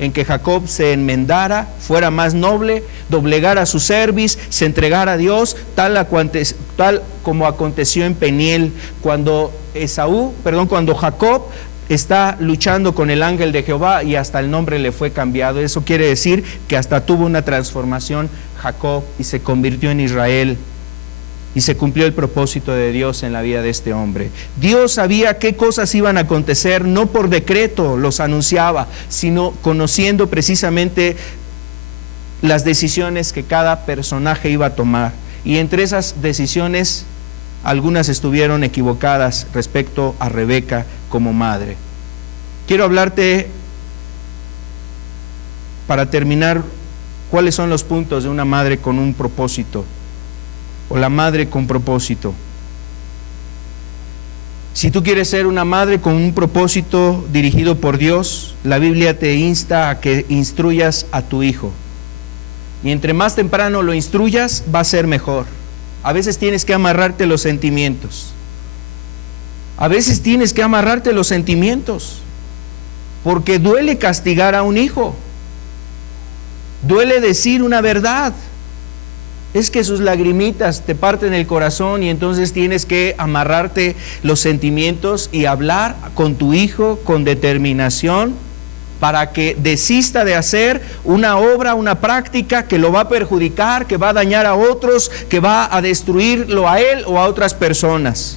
en que Jacob se enmendara, fuera más noble, doblegara su cerviz, se entregara a Dios, tal como aconteció en Peniel, cuando Jacob está luchando con el ángel de Jehová y hasta el nombre le fue cambiado. Eso quiere decir que hasta tuvo una transformación Jacob y se convirtió en Israel. Y se cumplió el propósito de Dios en la vida de este hombre. Dios sabía qué cosas iban a acontecer, no por decreto los anunciaba, sino conociendo precisamente las decisiones que cada personaje iba a tomar. Y entre esas decisiones, algunas estuvieron equivocadas respecto a Rebeca como madre. Quiero hablarte, para terminar, cuáles son los puntos de una madre con un propósito, o la madre con propósito. Si tú quieres ser una madre con un propósito dirigido por Dios, la Biblia te insta a que instruyas a tu hijo. Y entre más temprano lo instruyas, va a ser mejor. A veces tienes que amarrarte los sentimientos. A veces tienes que amarrarte los sentimientos, porque duele castigar a un hijo. Duele decir una verdad. Es que sus lagrimitas te parten el corazón y entonces tienes que amarrarte los sentimientos y hablar con tu hijo con determinación para que desista de hacer una obra, una práctica que lo va a perjudicar, que va a dañar a otros, que va a destruirlo a él o a otras personas.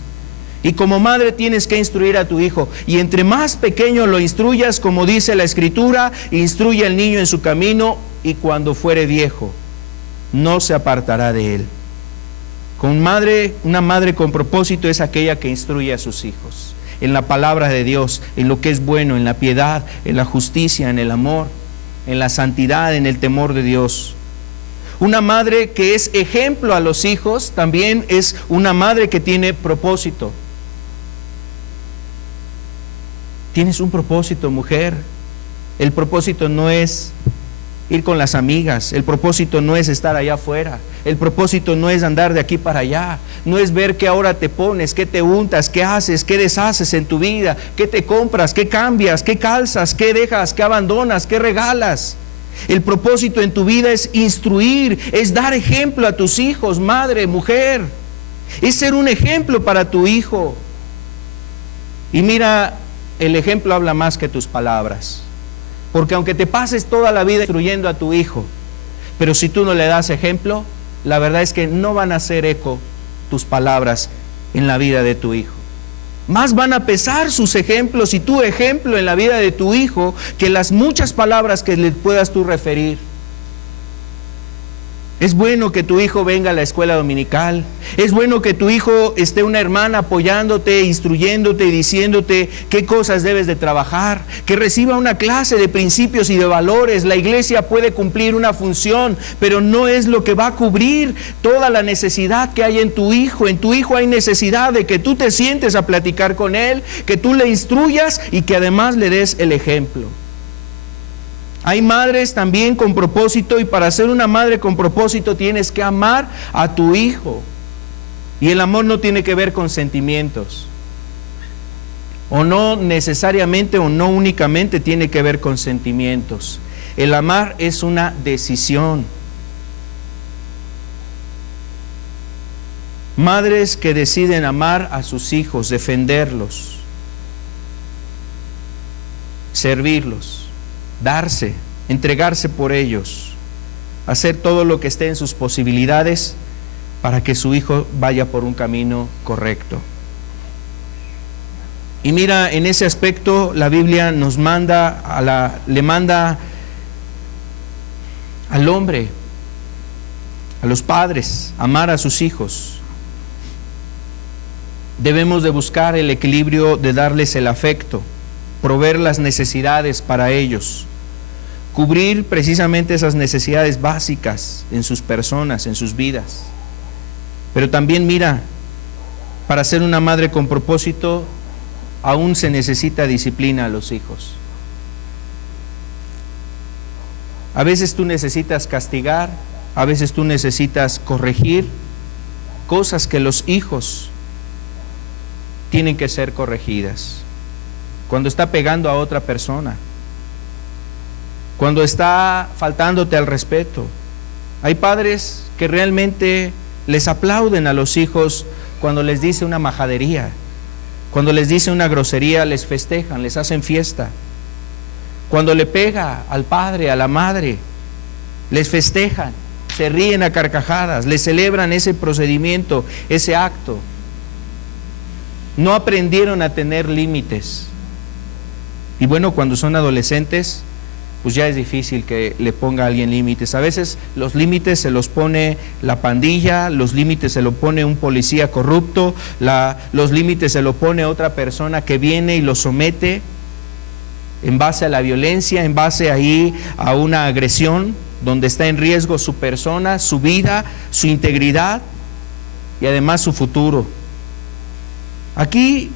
Y como madre tienes que instruir a tu hijo, y entre más pequeño lo instruyas, como dice la Escritura, instruye al niño en su camino y cuando fuere viejo no se apartará de él. Una madre con propósito es aquella que instruye a sus hijos en la palabra de Dios, en lo que es bueno, en la piedad, en la justicia, en el amor, en la santidad, en el temor de Dios. Una madre que es ejemplo a los hijos también es una madre que tiene propósito. Tienes un propósito, mujer. El propósito no es ir con las amigas, el propósito no es estar allá afuera, el propósito no es andar de aquí para allá, no es ver qué ahora te pones, qué te untas, qué haces, qué deshaces en tu vida, qué te compras, qué cambias, qué calzas, qué dejas, qué abandonas, qué regalas. El propósito en tu vida es instruir, es dar ejemplo a tus hijos, madre, mujer, es ser un ejemplo para tu hijo. Y mira, el ejemplo habla más que tus palabras. Porque aunque te pases toda la vida instruyendo a tu hijo, pero si tú no le das ejemplo, la verdad es que no van a hacer eco tus palabras en la vida de tu hijo. Más van a pesar sus ejemplos y tu ejemplo en la vida de tu hijo que las muchas palabras que le puedas tú referir. Es bueno que tu hijo venga a la escuela dominical. Es bueno que tu hijo esté una hermana apoyándote, instruyéndote y diciéndote qué cosas debes de trabajar. Que reciba una clase de principios y de valores. La iglesia puede cumplir una función, pero no es lo que va a cubrir toda la necesidad que hay en tu hijo. En tu hijo hay necesidad de que tú te sientes a platicar con él, que tú le instruyas y que además le des el ejemplo. Hay madres también con propósito, y para ser una madre con propósito tienes que amar a tu hijo. Y el amor no tiene que ver con sentimientos. O no necesariamente o no únicamente tiene que ver con sentimientos. El amar es una decisión. Madres que deciden amar a sus hijos, defenderlos, servirlos, darse, entregarse por ellos, hacer todo lo que esté en sus posibilidades para que su hijo vaya por un camino correcto. Y mira, en ese aspecto la Biblia nos le manda al hombre, a los padres, amar a sus hijos. Debemos de buscar el equilibrio de darles el afecto, proveer las necesidades para ellos, cubrir precisamente esas necesidades básicas en sus personas, en sus vidas. Pero también mira, para ser una madre con propósito, aún se necesita disciplina a los hijos. A veces tú necesitas castigar, a veces tú necesitas corregir cosas que los hijos tienen que ser corregidas. Cuando está pegando a otra persona, cuando está faltándote al respeto. Hay padres que realmente les aplauden a los hijos cuando les dice una majadería, cuando les dice una grosería, les festejan, les hacen fiesta. Cuando le pega al padre, a la madre, les festejan, se ríen a carcajadas, les celebran ese procedimiento, ese acto. No aprendieron a tener límites. Y bueno, cuando son adolescentes, pues ya es difícil que le ponga a alguien límites. A veces los límites se los pone la pandilla, los límites se los pone un policía corrupto, los límites se los pone otra persona que viene y los somete en base a la violencia, en base ahí a una agresión donde está en riesgo su persona, su vida, su integridad y además su futuro. Aquí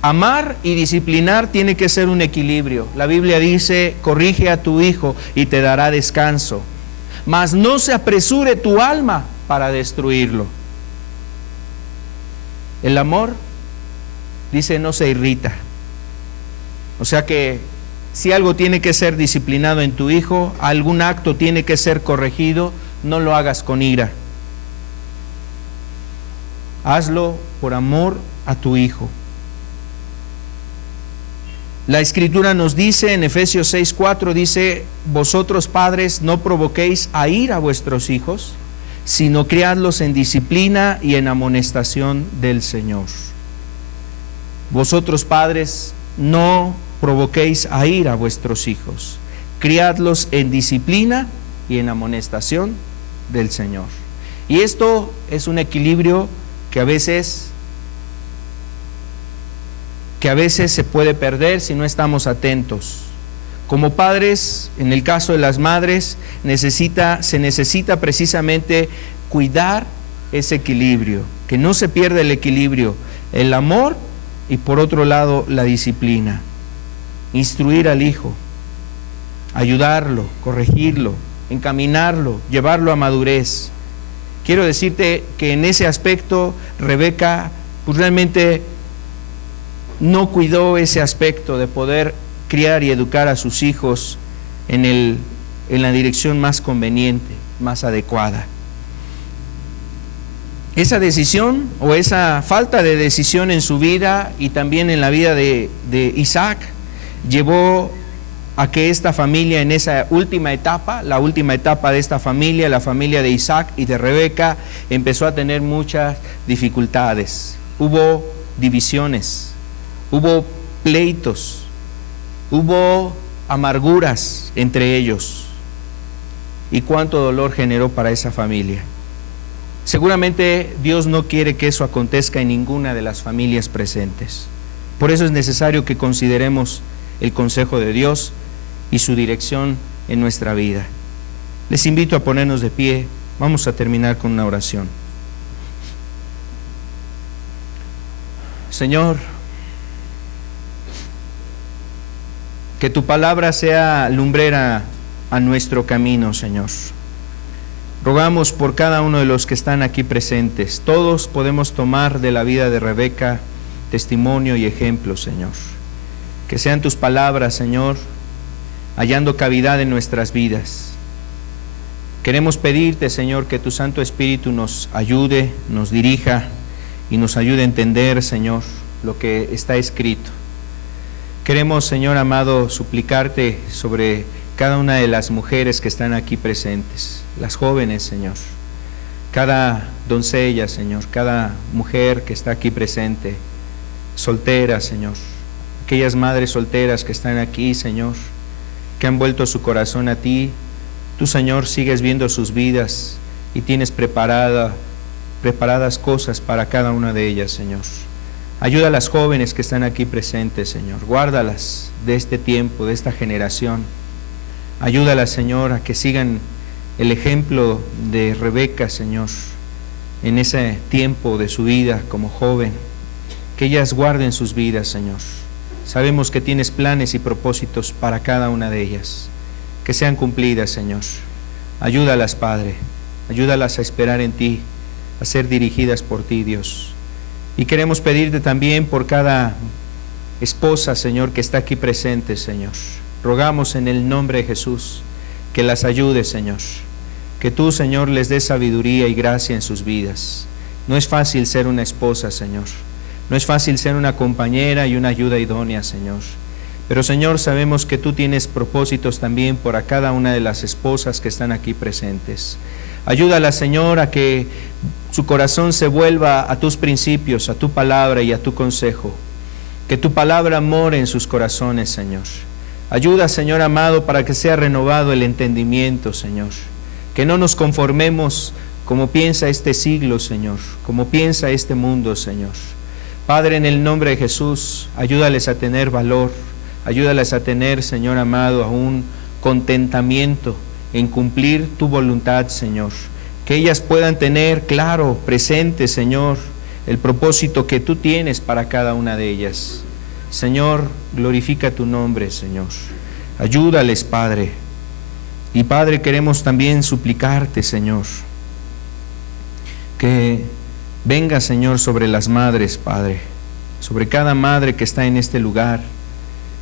amar y disciplinar tiene que ser un equilibrio. La Biblia dice, corrige a tu hijo y te dará descanso, mas no se apresure tu alma para destruirlo. El amor, dice, no se irrita. O sea que si algo tiene que ser disciplinado en tu hijo, algún acto tiene que ser corregido, no lo hagas con ira. Hazlo por amor a tu hijo. La Escritura nos dice en Efesios 6:4, dice, vosotros padres no provoquéis a ira a vuestros hijos, sino criadlos en disciplina y en amonestación del Señor. Vosotros padres no provoquéis a ira a vuestros hijos, criadlos en disciplina y en amonestación del Señor. Y esto es un equilibrio que a veces se puede perder si no estamos atentos. Como padres, en el caso de las madres, se necesita precisamente cuidar ese equilibrio, que no se pierda el equilibrio, el amor y por otro lado la disciplina. Instruir al hijo, ayudarlo, corregirlo, encaminarlo, llevarlo a madurez. Quiero decirte que en ese aspecto Rebeca pues realmente no cuidó ese aspecto de poder criar y educar a sus hijos en la dirección más conveniente, más adecuada. Esa decisión o esa falta de decisión en su vida y también en la vida de Isaac llevó a que esta familia en esa última etapa, la última etapa de esta familia, la familia de Isaac y de Rebeca, empezó a tener muchas dificultades. Hubo divisiones, hubo pleitos, hubo amarguras entre ellos. ¿Y cuánto dolor generó para esa familia? Seguramente Dios no quiere que eso acontezca en ninguna de las familias presentes. Por eso es necesario que consideremos el consejo de Dios y su dirección en nuestra vida. Les invito a ponernos de pie. Vamos a terminar con una oración. Señor, que tu palabra sea lumbrera a nuestro camino, Señor. Rogamos por cada uno de los que están aquí presentes. Todos podemos tomar de la vida de Rebeca testimonio y ejemplo, Señor. Que sean tus palabras, Señor, hallando cavidad en nuestras vidas. Queremos pedirte, Señor, que tu Santo Espíritu nos ayude, nos dirija y nos ayude a entender, Señor, lo que está escrito. Queremos, Señor amado, suplicarte sobre cada una de las mujeres que están aquí presentes, las jóvenes, Señor, cada doncella, Señor, cada mujer que está aquí presente, soltera, Señor, aquellas madres solteras que están aquí, Señor, que han vuelto su corazón a ti. Tú, Señor, sigues viendo sus vidas y tienes preparadas cosas para cada una de ellas, Señor. Ayuda a las jóvenes que están aquí presentes, Señor. Guárdalas de este tiempo, de esta generación. Ayúdalas, Señor, a que sigan el ejemplo de Rebeca, Señor, en ese tiempo de su vida como joven. Que ellas guarden sus vidas, Señor. Sabemos que tienes planes y propósitos para cada una de ellas. Que sean cumplidas, Señor. Ayúdalas, Padre. Ayúdalas a esperar en ti, a ser dirigidas por ti, Dios. Y queremos pedirte también por cada esposa, Señor, que está aquí presente, Señor. Rogamos en el nombre de Jesús que las ayudes, Señor. Que tú, Señor, les des sabiduría y gracia en sus vidas. No es fácil ser una esposa, Señor. No es fácil ser una compañera y una ayuda idónea, Señor. Pero, Señor, sabemos que tú tienes propósitos también por cada una de las esposas que están aquí presentes. Ayúdala, Señor, a que su corazón se vuelva a tus principios, a tu palabra y a tu consejo. Que tu palabra more en sus corazones, Señor. Ayuda, Señor amado, para que sea renovado el entendimiento, Señor. Que no nos conformemos como piensa este siglo, Señor, como piensa este mundo, Señor. Padre, en el nombre de Jesús, ayúdales a tener valor, ayúdales a tener, Señor amado, a un contentamiento en cumplir tu voluntad, Señor. Que ellas puedan tener claro, presente, Señor, el propósito que tú tienes para cada una de ellas. Señor, glorifica tu nombre, Señor. Ayúdales, Padre. Y Padre, queremos también suplicarte, Señor, que venga, Señor, sobre las madres, Padre, sobre cada madre que está en este lugar.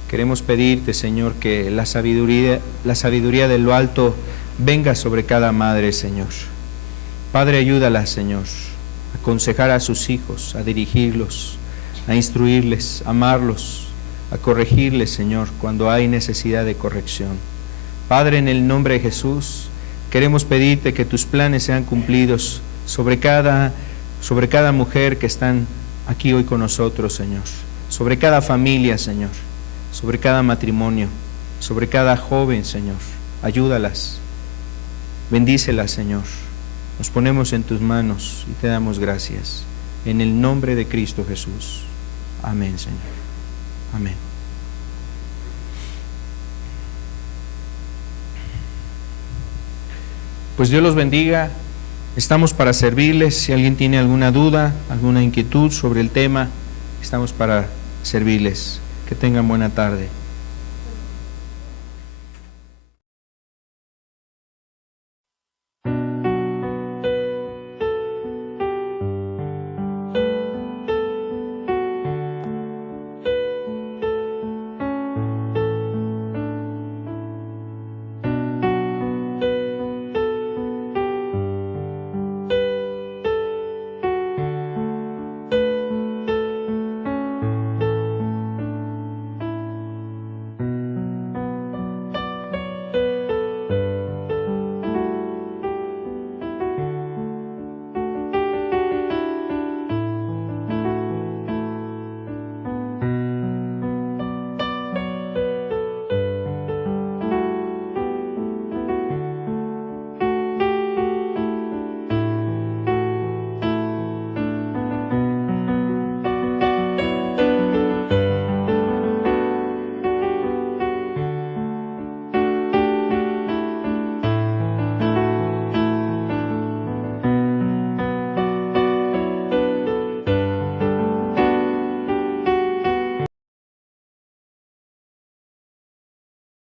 Queremos pedirte, Señor, que la sabiduría de lo alto venga sobre cada madre, Señor. Padre, ayúdala, Señor, a aconsejar a sus hijos, a dirigirlos, a instruirles, a amarlos, a corregirles, Señor, cuando hay necesidad de corrección. Padre, en el nombre de Jesús, queremos pedirte que tus planes sean cumplidos sobre cada mujer que están aquí hoy con nosotros, Señor, sobre cada familia, Señor, sobre cada matrimonio, sobre cada joven, Señor. Ayúdalas, bendícelas, Señor. Nos ponemos en tus manos y te damos gracias. En el nombre de Cristo Jesús. Amén, Señor. Amén. Pues Dios los bendiga. Estamos para servirles. Si alguien tiene alguna duda, alguna inquietud sobre el tema, estamos para servirles. Que tengan buena tarde.